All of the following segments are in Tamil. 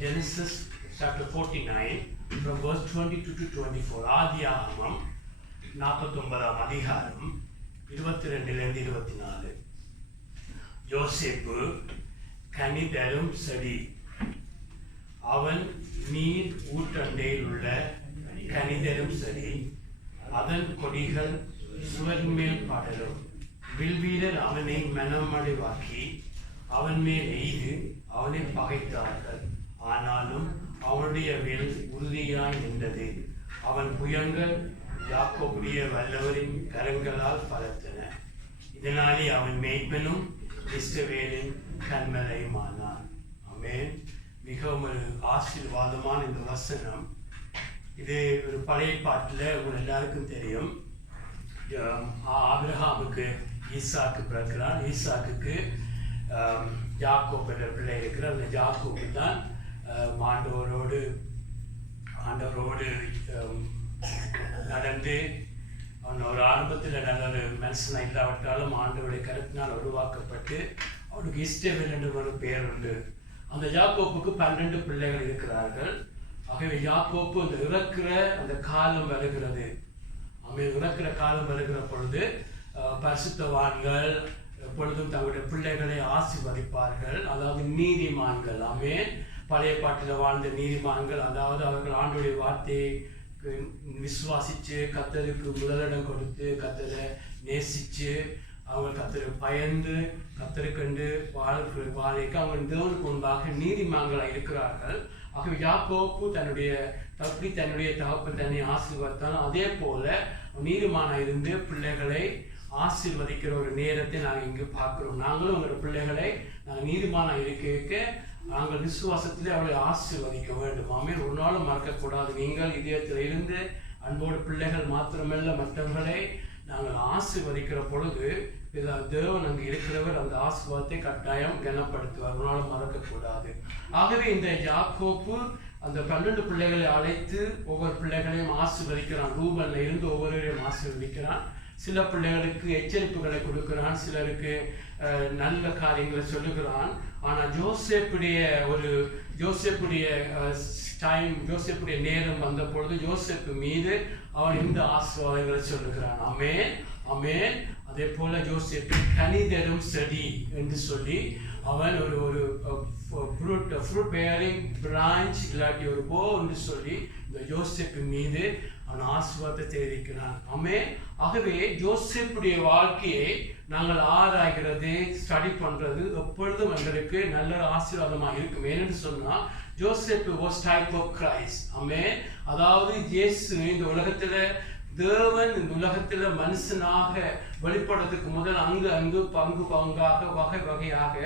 Genesis chapter 49 from verse 22 to 24. ஆதியாகமம் 49ஆம் அதிகாரம் 22லிருந்து 24. யோசேப்பு கனிதரும் செடி, அவன் நீர் ஊற்றண்டையில் உள்ள கனிதரும் செடி, அதன் கொடிகள் சுவர் மேல் படரும். வில்வீரர் அவனை மனமடைவாக்கி அவன் மேல் எய்து அவனை பகைத்தார்கள். ஆனாலும் அவனுடைய வில் உறுதியாய் நின்றது. அவன் புயங்கள் யாக்கோபுடைய வல்லவரின் கரங்களால் பலத்தன. இதனாலே அவன் மேய்ப்பனும் இஸ்ரவேலின் கண்மலையுமானான். ஆமென். மிகவும் ஒரு ஆசீர்வாதமான இந்த வசனம். இது ஒரு பழைய பாட்டில் உங்களுக்கு எல்லாருக்கும் தெரியும். ஆபிரகாமுக்கு ஈசாக்கு பிறக்கிறான். ஈசாக்குக்கு யாக்கோபு என்ற பிள்ளை இருக்கிறார். அந்த யாக்கோபு தான் ஆண்டவரோடு நடந்து அவன் ஒரு ஆரம்பத்தில் நல்ல ஒரு மனுஷனாக இல்லாவிட்டாலும் ஆண்டவருடைய கருத்தினால் உருவாக்கப்பட்டு அவனுக்கு இஸ்ரவேல் என்ற ஒரு பெயர் உண்டு. அந்த யாக்கோப்புக்கு 12 பிள்ளைகள் இருக்கிறார்கள். ஆகவே யாக்கோப்பு அந்த இறக்குற அந்த காலம் வருகிறது. அவன் இறக்குற காலம் வருகிற பொழுது பரிசுத்தவான்கள் எப்பொழுதும் தங்களுடைய பிள்ளைகளை ஆசீர்வதிப்பார்கள். அதாவது நீதிமான்கள். ஆமென். பழைய பாட்டில் வாழ்ந்த நீதிமான்கள், அதாவது அவர்கள் ஆண்டவருடைய வார்த்தையை விசுவாசித்து கர்த்தருக்கு முதலிடம் கொடுத்து கர்த்தரை நேசித்து அவங்க கர்த்தரை பயந்து கர்த்தருக்கண்டு வாழ்க்கைக்கு அவங்க தேவனுக்கு முன்பாக நீதிமான்களாக இருக்கிறார்கள். ஆகவே யாக்கோப்பு தன்னுடைய தகப்பு தன்னை ஆசீர்வதித்தாலும் அதே போல நீதிமானாக இருந்து பிள்ளைகளை ஆசீர்வதிக்கிற ஒரு நேரத்தை நாங்கள் இங்கு பார்க்கிறோம். நாங்களும் உங்களோட பிள்ளைகளை நாங்கள் நீதிமானாக இருக்க நாங்கள் விசுவாசத்திலே அவளை ஆசீர்வதிக்க வேண்டும். ஆமென். ஒரு நாளும் மறக்கக்கூடாது. நீங்கள் இதயத்தில் இருந்து அன்போடு பிள்ளைகள் மாத்திரமல்ல மற்றவர்களை நாங்கள் ஆசீர்வதிக்கிற பொழுது தேவன் அங்கு இருக்கிறவர் அந்த ஆசீர்வாதத்தை கட்டாயம் கனப்படுத்துவார். ஒரு நாளும் மறக்கக்கூடாது. ஆகவே இந்த யாக்கோப்பு அந்த 12 பிள்ளைகளை அழைத்து ஒவ்வொரு பிள்ளைகளையும் ஆசீர்வதிக்கிறான். ரூபன்ல இருந்து ஒவ்வொருவரையும் ஆசீர்வதிக்கிறான். சில பிள்ளைகளுக்கு எச்சரிப்புகளை கொடுக்கிறான், சிலருக்கு நல்ல காரியங்களை சொல்லுகிறான். ஆனால் யோசேப்புடைய நேரம் வந்த பொழுது யோசேப்பு மீது அவன் இந்த ஆசீர்வாதங்களை சொல்லுகிறான். ஆமென், ஆமென். அதே போல யோசேப்பு கனிதரும் செடி என்று சொல்லி அவன் ஒரு ஃப்ரூட் பேரிங் பிரான்ச் இல்லாட்டி ஒரு போ என்று சொல்லி இந்த யோசேப்பு மீது அவன் ஆசீர்வாதத்தை தெரிவிக்கிறான். ஆமென். ஆகவே யோசேப்புடைய வாழ்க்கையை நாங்கள் ஆராய்கிறது, ஸ்டடி பண்றது எப்பொழுதும் எங்களுக்கு நல்ல ஆசீர்வாதமாக இருக்கும். ஏன்னு சொன்னா Joseph was type of Christ. Amen. அதாவது இயேசு இந்த உலகத்துல தேவன் இந்த உலகத்துல மனுஷனாக வெளிப்படுறதுக்கு முதல் அங்கு பங்காக வகை வகையாக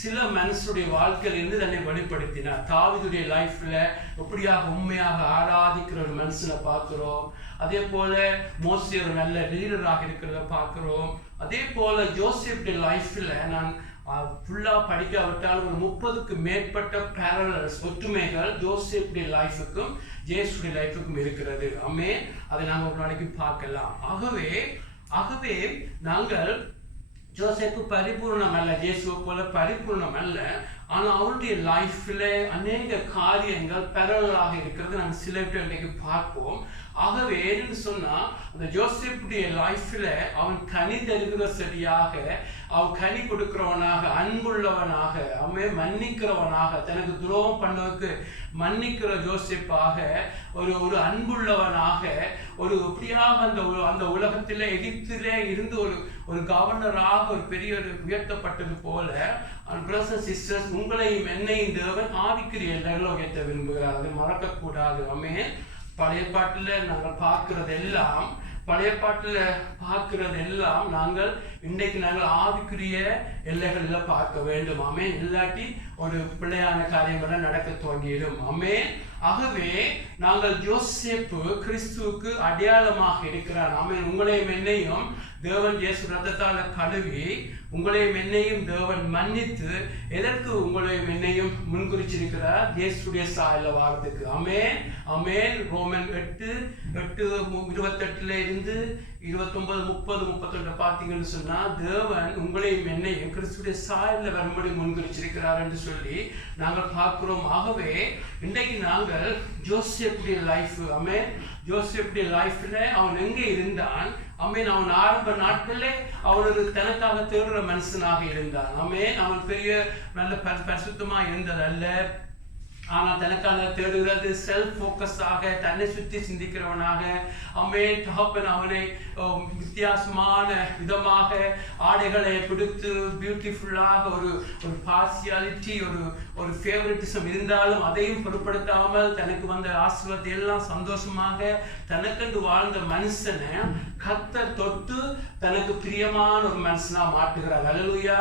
சில மனுஷனுடைய வாழ்க்கையிலிருந்து தன்னை வெளிப்படுத்தினார். தாவீதுடைய லைஃப்ல எப்படியாக உண்மையாக ஆராதிக்கிற ஒரு மனுஷனை பார்க்கிறோம். அதே போல மோசே ஒரு நல்ல லீடராக இருக்கிறத பார்க்கிறோம். அதே போல ஜோசப்புடைய லைஃப்ல நான் ஃபுல்லா படிக்காவிட்டால் ஒரு 30க்கு மேற்பட்ட பேரலல்ஸ் ஒற்றுமைகள் ஜோசப்புடைய லைஃபுக்கும் ஜேசுடைய லைஃபுக்கும் இருக்கிறது. ஆமென். அதை நாங்கள் ஒரு நாளைக்கு பார்க்கலாம். ஆகவே நாங்கள் ஜோசப்பு பரிபூர்ணம் அல்ல, ஜேசுவை போல பரிபூர்ணம் அல்ல. ஆனால் அவருடைய லைஃப்ல அநேக காரியங்கள் பேரலாக இருக்கிறது நாங்கள் சில இன்றைக்கு பார்ப்போம். ஆகவே என்னன்னு சொன்னா அந்த ஜோசப்புடைய லைஃப்ல அவன் கனி தருகிற செடியாக, அவன் கனி கொடுக்கிறவனாக, அன்புள்ளவனாக, அவன் மன்னிக்கிறவனாக, தனக்கு துரோகம் பண்ணவுக்கு மன்னிக்கிற ஜோசப்பாக, ஒரு அன்புள்ளவனாக, ஒரு எப்படியாக அந்த உலகத்திலே எகிப்திலே இருந்து ஒரு கவர்னராக ஒரு பெரிய உயர்த்தப்பட்டது போல பிரதர்ஸ் சிஸ்டர்ஸ் உங்களையும் என்னையும் தேவன் ஆவிக்குரிய எல்லைகளை உயர்த்த விரும்புகிறார். அதை மறக்கக்கூடாது. ஆமென். பழைய பாட்டில் நாங்கள் பார்க்கிறது எல்லாம் நாங்கள் இன்றைக்கு நாங்கள் ஆவிக்குரிய எல்லைகளில் பார்க்க வேண்டும். ஆமென். இல்லாட்டி ஒரு பிள்ளையான காரியங்கள் நடக்க துவங்கிடும். ஆமென். ஆகவே நாங்கள் யோசேப்பு கிறிஸ்துவுக்கு அடையாளமாக இருக்கிறார். ஆமென். உங்களையும் என்னையும் தேவன் இயேசு ரத்தத்தால் கழுவி உங்களையும் என்னையும் தேவன் மன்னித்து எதற்கு உங்களையும் என்னையும் முன்குறிச்சிருக்கிறார்? இயேசுடைய சாயல வாரத்துக்கு. ஆமென் ஆமென். ரோமன் 8:28 இருந்து 29, 30, 32 பார்த்தீங்கன்னு சொன்னா தேவன் உங்களையும் என்னையும் கிறிஸ்துடைய சாயல்ல வரும்படி முன்குறிச்சிருக்கிறார் என்று சொல்லி நாங்கள் பார்க்கிறோம். ஆகவே இன்றைக்கு நாங்கள் ஜோசேப்புடைய லைஃப், ஆமென், ஜோசேப்புடைய லைஃப்ல அவன் எங்கே இருந்தான்? ஆமென். அவன் ஆரம்ப நாட்களே அவனுக்கு தனக்காக தேடுற மனுஷனாக இருந்தான். ஆமென். அவன் பெரிய நல்ல பரிசுத்தமா இருந்ததல்ல. ஆனால் தனக்கான தேடுகிறது செல்ஃப் ஃபோக்கஸாக, தன்னை சுற்றி சிந்திக்கிறவனாக. ஆமென். தகப்பன் அவனை வித்தியாசமான விதமாக ஆடைகளை பிடித்து பியூட்டிஃபுல்லாக ஒரு பார்சியாலிட்டி, ஒரு ஃபேவரட்டிசம் இருந்தாலும் அதையும் பொருட்படுத்தாமல் தனக்கு வந்த ஆசீர்வாதத்தை எல்லாம் சந்தோஷமாக தனக்கென்று வாழ்ந்த மனுஷனை கர்த்தர் தொட்டு தனக்கு பிரியமான ஒரு மனுஷனா மாட்டுகிறார். அல்லேலூயா.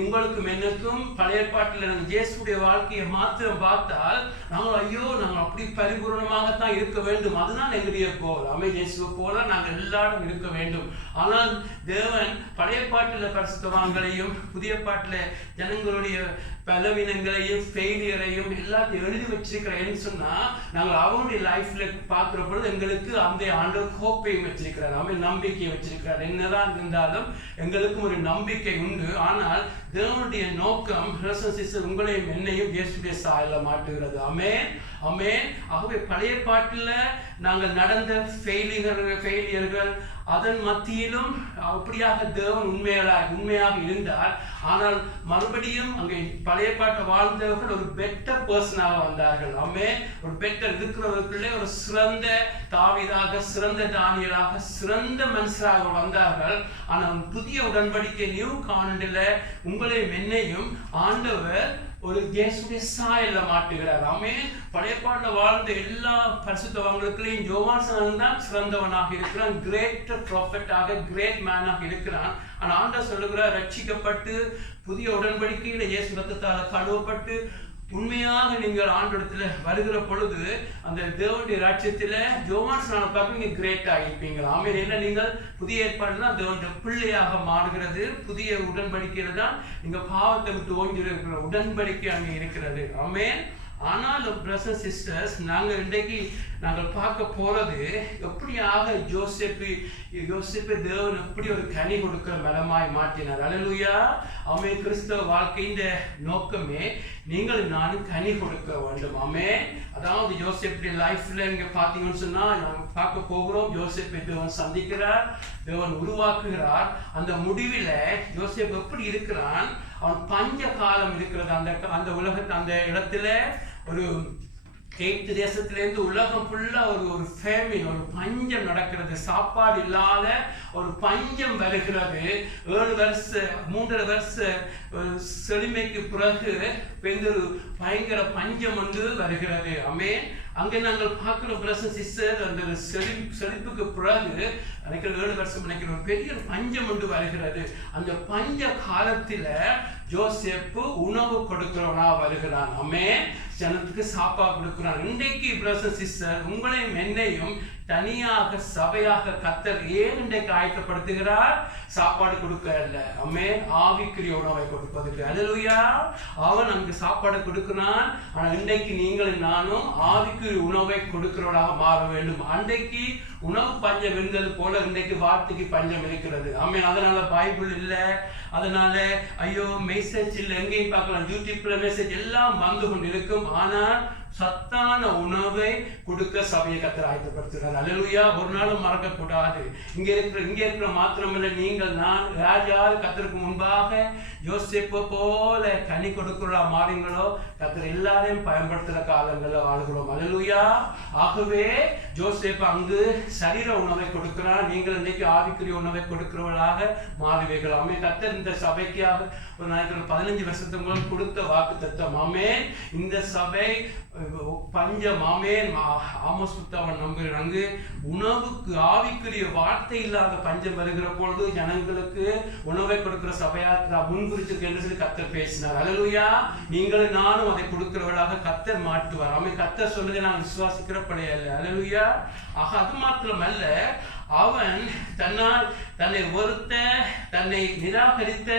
உங்களுக்கும் எனக்கும் பழைய ஏற்பாட்டில் இயேசுடைய வாழ்க்கையை மாத்திரம் பார்த்தால் நாங்கள் ஐயோ நாங்கள் அப்படி பரிபூர்ணமாகத்தான் இருக்க வேண்டும், அதுதான் எங்களுடைய கோல். ஆமென். இயேசுவை போல நாங்கள் எல்லாரும் இருக்க வேண்டும். ஆனால் தேவன் பழைய பாட்டில் பரிசுத்தவான்களையும் புதிய பாட்டில் ஜனங்களுடைய பலவீனங்களையும் ஃபெயிலியரையும் எல்லாத்தையும் எழுதி வச்சிருக்கிறேன்னு சொன்னா நாங்கள் அவங்களுடைய லைஃப்ல பார்க்கிற பொழுது எங்களுக்கு அந்த ஆண்டவர் ஹோப்பையும் வச்சிருக்கிறார். அவன் நம்பிக்கையை வச்சிருக்கிறார். என்னதான் இருந்தாலும் எங்களுக்கும் ஒரு நம்பிக்கை உண்டு. ஆனால் தேவனுடைய நோக்கம் உங்களையும் என்னையும் இயேசுடைய சாயல மாட்டுகிறது. ஆமென் ஆமென். ஆகவே பழைய பாட்டில் நாங்கள் நடந்த ஃபெயிலியர்கள் அதன் மத்தியிலும் அப்படியாக தேவன் உண்மையாக இருந்தார். ஆனால் மறுபடியும் அங்கே பழைய பாட்டை வாழ்ந்தவர்கள் ஒரு பெட்டர் பர்சனாக வந்தார்கள். ஆமென். ஒரு பெட்டர் இருக்கிறவர்களுக்குள்ளே ஒரு சிறந்த தாவீதாக, சிறந்த தானியலாக, சிறந்த மனுஷராக வந்தார்கள். ஆனால் புதிய உடன்படிக்கை நியூ கானண்டில் உங்களையும் என்னையும் ஆண்டவர் ஒரு இயேசுடைய சாயல்ல மாட்டுகிறார். ஆமென். பழைய பாட்டில் வாழ்ந்த எல்லா பரிசுத்தவான்களுக்குள்ளேயும் யோவான் தான் சிறந்தவனாக இருக்கிறான், கிரேட் ப்ராஃபெட்டாக, கிரேட் மேனாக இருக்கிறான். ஆனால் ஆண்டவர் சொல்லுகிறார், ரட்சிக்கப்பட்டு புதிய உடன்படிக்கையில இயேசு ரத்தத்தால் கழுவப்பட்டு உண்மையாக நீங்கள் ஆண்டவரத்துல வருகிற பொழுது அந்த தேவனுடைய ராஜ்யத்துல யோவான் ஸ்நானம் பார்க்க நீங்க கிரேட்டா இருப்பீங்க. ஆமென். ஏன்னா நீங்கள் புதிய ஏற்பாடுனா தேவனுடைய பிள்ளையாக மாறுகிறது. புதிய உடன்படிக்கையில தான் நீங்க பாவத்தை விட்டு ஓங்கி இருக்கிற உடன்படிக்கை அங்கே இருக்கிறது. ஆமென். ஆனால் பிரதர்ஸ் சிஸ்டர்ஸ், நாங்கள் இன்றைக்கு நாங்கள் பார்க்க போறது எப்படியாக யோசேப்பு தேவன் எப்படி ஒரு கனி கொடுக்கிற மரமாய் மாற்றினார். அல்லேலூயா. ஆமென். கிறிஸ்தவ வாழ்க்கையின் நோக்கமே நீங்கள் நானும் கனி கொடுக்க வேண்டும். ஆமென். அதாவது யோசேப்புடைய லைஃப்ல இங்க பார்த்தீங்கன்னு சொன்னா நாங்கள் பார்க்க போகிறோம். யோசேப்பை தேவன் சந்திக்கிறார், தேவன் உருவாக்குகிறார். அந்த முடிவில யோசேப்பு எப்படி இருக்கிறான்? அவன் பஞ்ச காலம் இருக்கிறது அந்த உலகத்தை, அந்த இடத்துல ஒரு 8 தேசத்திலிருந்து உலகம் ஃபுல்லா ஒரு ஃபேமின், ஒரு பஞ்சம் நடக்கிறது. சாப்பாடு இல்லாத ஒரு பஞ்சம் வருகிறது. 3.5 வருஷ செழுமைக்கு பிறகு ஒரு பயங்கர பஞ்சம் ஒன்று வருகிறது. ஆமென். அங்கே நாங்கள் பார்க்கிற பிரதர்ஸ் சிஸ்டர், அந்த செழிப்புக்கு பிறகு நினைக்கிற 7 வருஷம் நினைக்கிற ஒரு பெரிய பஞ்சம் ஒன்று வருகிறது. அந்த பஞ்ச காலத்துல யோசேப்பு உணவு கொடுக்கிறவனா வருகிறான். ஆமென். ஜனத்துக்கு சாப்பாடு கொடுக்கிறான். இன்றைக்கு பிரதர்ஸ் சிஸ்டர், உங்களையும் என்னையும் தனியாக சபையாக கர்த்தர் ஏன் இன்றைக்கு ஆயத்தப்படுத்துகிறார்? சாப்பாடு கொடுக்க அல்ல. ஆமென். ஆவிக்குரிய உணவை கொடுப்பதற்கு. அல்லேலூயா. அவன் அங்கு சாப்பாடு கொடுக்கிறான். ஆனால் இன்றைக்கு நீங்களும் நானும் ஆவிக்குரிய உணவை கொடுக்கிறவர்களாக மாற வேண்டும். அன்றைக்கு உணவு பஞ்சம் இருந்தது போல இன்றைக்கு வார்த்தைக்கு பஞ்சம் இருக்கிறது. ஆமென். அதனால பைபிள் இல்லை, அதனால ஐயோ மெசேஜ் இல்லை, எங்கேயும் பார்க்கலாம், யூடியூப்ல மெசேஜ் எல்லாம் வந்து கொண்டு இருக்கும். ஆனால் சத்தான உணவை கொடுக்க சபையை கர்த்தர் ஆயத்தப்படுத்துகிறார். அல்லேலூயா. ஒரு நாளும் மறக்க கூடாது. இங்க இருக்கிற மாத்திரமல்ல, நீங்கள் நான் யார் கர்த்தருக்கு முன்பாக யோசேப்பு போல கனி கொடுக்கிறா மாறீங்களோ கர்த்தர் எல்லாரையும் பயன்படுத்துற காலங்களில் வாழ்கிறோம். அல்லேலூயா. ஆகவே யோசேப்பு அங்கு சரீர உணவை கொடுக்கிறார். நீங்கள் இன்னைக்கு ஆவிக்குரிய உணவை கொடுக்கிறவர்களாக மாறுவீர்கள். ஆமென். கர்த்தர் இந்த சபைக்காக ஒரு 15 வருஷத்துக்கு கொடுத்த வாக்கு தத்துவம். ஆமென். இந்த சபை பஞ்சம். ஆமென். ஆமோஸ் புத்தகம் நம்புகிறாங்க, உணவுக்கு ஆவிக்குரிய வார்த்தை இல்லாத பஞ்சம் வருகிற பொழுது ஜனங்களுக்கு உணவை கொடுக்கிற சபையார் முன்குறிச்சிருக்கு என்று சொல்லி கர்த்தர் பேசினார். அல்லேலூயா. நீங்களும் நானும் அதை கொடுக்கிறவர்களாக கர்த்தர் மாற்றுவார். ஆமென். கர்த்தர் சொன்னதை நான் விசுவாசிக்கிற பழையல்ல. அல்லேலூயா. ஆக அது மாத்திரமல்ல, அவன் தன்னை ஒருத்த தன்னை நிராகரித்த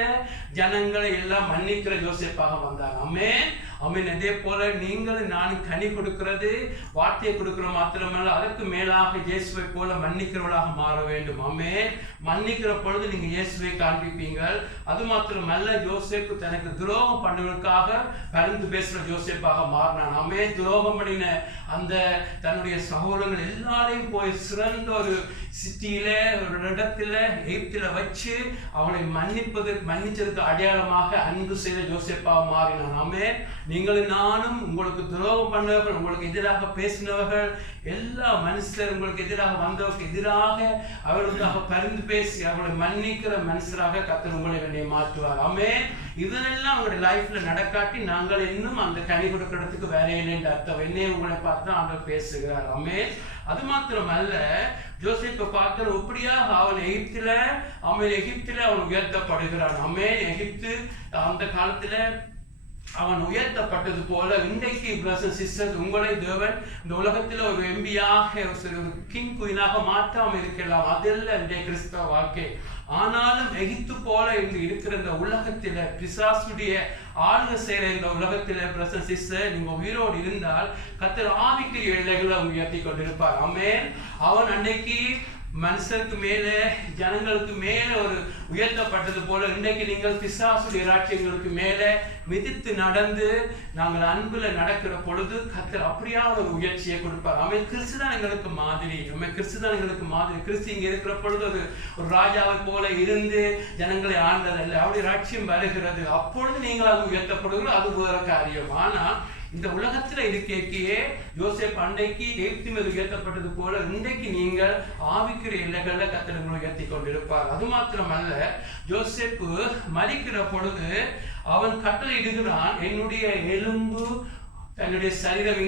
ஜனங்களை எல்லாம் மன்னிக்கிற யோசேப்பாக வந்தான். ஆமென். ஆமென். அதே போல நீங்களும் நானும் கனி கொடுக்கிறது, வார்த்தையை கொடுக்கிற மாத்திரமல்ல, அதற்கு மேலாக இயேசுவை போல மன்னிக்கிறவர்களாக மாற வேண்டும். ஆமென். மன்னிக்கிற பொழுது நீங்க இயேசுவை காண்பிப்பீங்கள். அது மாத்திரமல்ல, யோசேப்பு தனக்கு துரோகம் பண்ணுவதற்காக பரிந்து பேசுற யோசேப்பாக மாறினான். ஆமென். துரோகம் பண்ணின அந்த தன்னுடைய சகோதரர்கள் எல்லாரையும் போய் சிறந்த ஒரு சிட்டியில ஒரு இடத்துல எகிப்தில வச்சு அவனை மன்னிச்சதுக்கு அடையாளமாக அன்பு செய்த யோசேப்பாக மாறினான். ஆமென். நீங்களும் நானும் உங்களுக்கு துரோகம் பண்ணவர்கள், உங்களுக்கு எதிராக பேசினவர்கள், எல்லா மனுஷர் உங்களுக்கு எதிராக வந்தவர்களுக்கு எதிராக அவர்களுக்காக பரிந்து பேசி அவர்களை மன்னிக்கிற மனுஷராக கர்த்தர் உங்களை என்னை மாற்றுவார். ஆமென். இதெல்லாம் உங்களுடைய லைஃப்ல நடக்காட்டி நாங்கள் இன்னும் அந்த கனி கொடுக்கிறதுக்கு வேலையில்லைன்ற அர்த்தம். என்னையே உங்களை பார்த்து ஆண்டவர் பேசுகிறார். ஆமென். அது மாத்திரமல்ல, யோசேப்பை பார்க்கிற எப்படியாக அவன் எகிப்தில அவன் உயர்த்தப்படுகிறான். ஆமென். எகிப்து அந்த காலத்துல அவன் உயர்த்தப்பட்டது போல இன்றைக்கு பிரதர்ஸ் சிஸ்டர்ஸ் உங்களை தேவன் இந்த உலகத்துல ஒரு எம்பியாக ஒரு கிங் குயினாக மாற்றாம இருக்கலாம். அதெல்லாம் இன்றைய கிறிஸ்தவ வாழ்க்கை. ஆனாலும் எகிப்து போல இன்று இருக்கிற இந்த உலகத்தில பிசாசுடைய ஆளுகை செய்கிற இந்த உலகத்தில பிரதர்ஸ் சிஸ்டர் நீங்க உயிரோடு இருந்தால் கர்த்தர் ஆவிக்குரிய எல்லைகளை உயர்த்தி கொண்டிருப்பார். ஆமென். அவன் அன்னைக்கு மனுஷருக்கு மேலே ஜனங்களுக்கு மேலே ஒரு உயர்த்தப்பட்டது போல இன்றைக்கு நீங்கள் பிசாசுடைய ராஜ்யங்களுக்கு மேலே மிதித்து நடந்து நாங்கள் அன்புல நடக்கிற பொழுது கர்த்தர் அப்படியான ஒரு உயர்ச்சியை கொடுப்பார். அவன் கிறிஸ்து தான் எங்களுக்கு மாதிரி. கிறிஸ்து இங்க இருக்கிற பொழுது ஒரு ராஜாவை போல இருந்து ஜனங்களை ஆண்டதல்ல, அவருடைய ராஜ்யம் வருகிறது. அப்பொழுது நீங்கள் அது உயர்த்தப்படுகிறது, அது வேற காரியம். ஆனா இந்த உலகத்துல இருக்கையே யோசேப்பு அன்றைக்கு எகிப்து மீது உயர்த்தப்பட்டது போல இன்றைக்கு நீங்கள் ஆவிக்குரிய எல்லைகள்ல கர்த்தர் உங்களை உயர்த்தி கொண்டிருப்பார். அது மாத்திரமல்ல, யோசேப்பு மரிக்கிற பொழுது அவன் கட்டளை இடுகிறான், என்னுடைய எலும்பு தன்னுடைய சரீரம்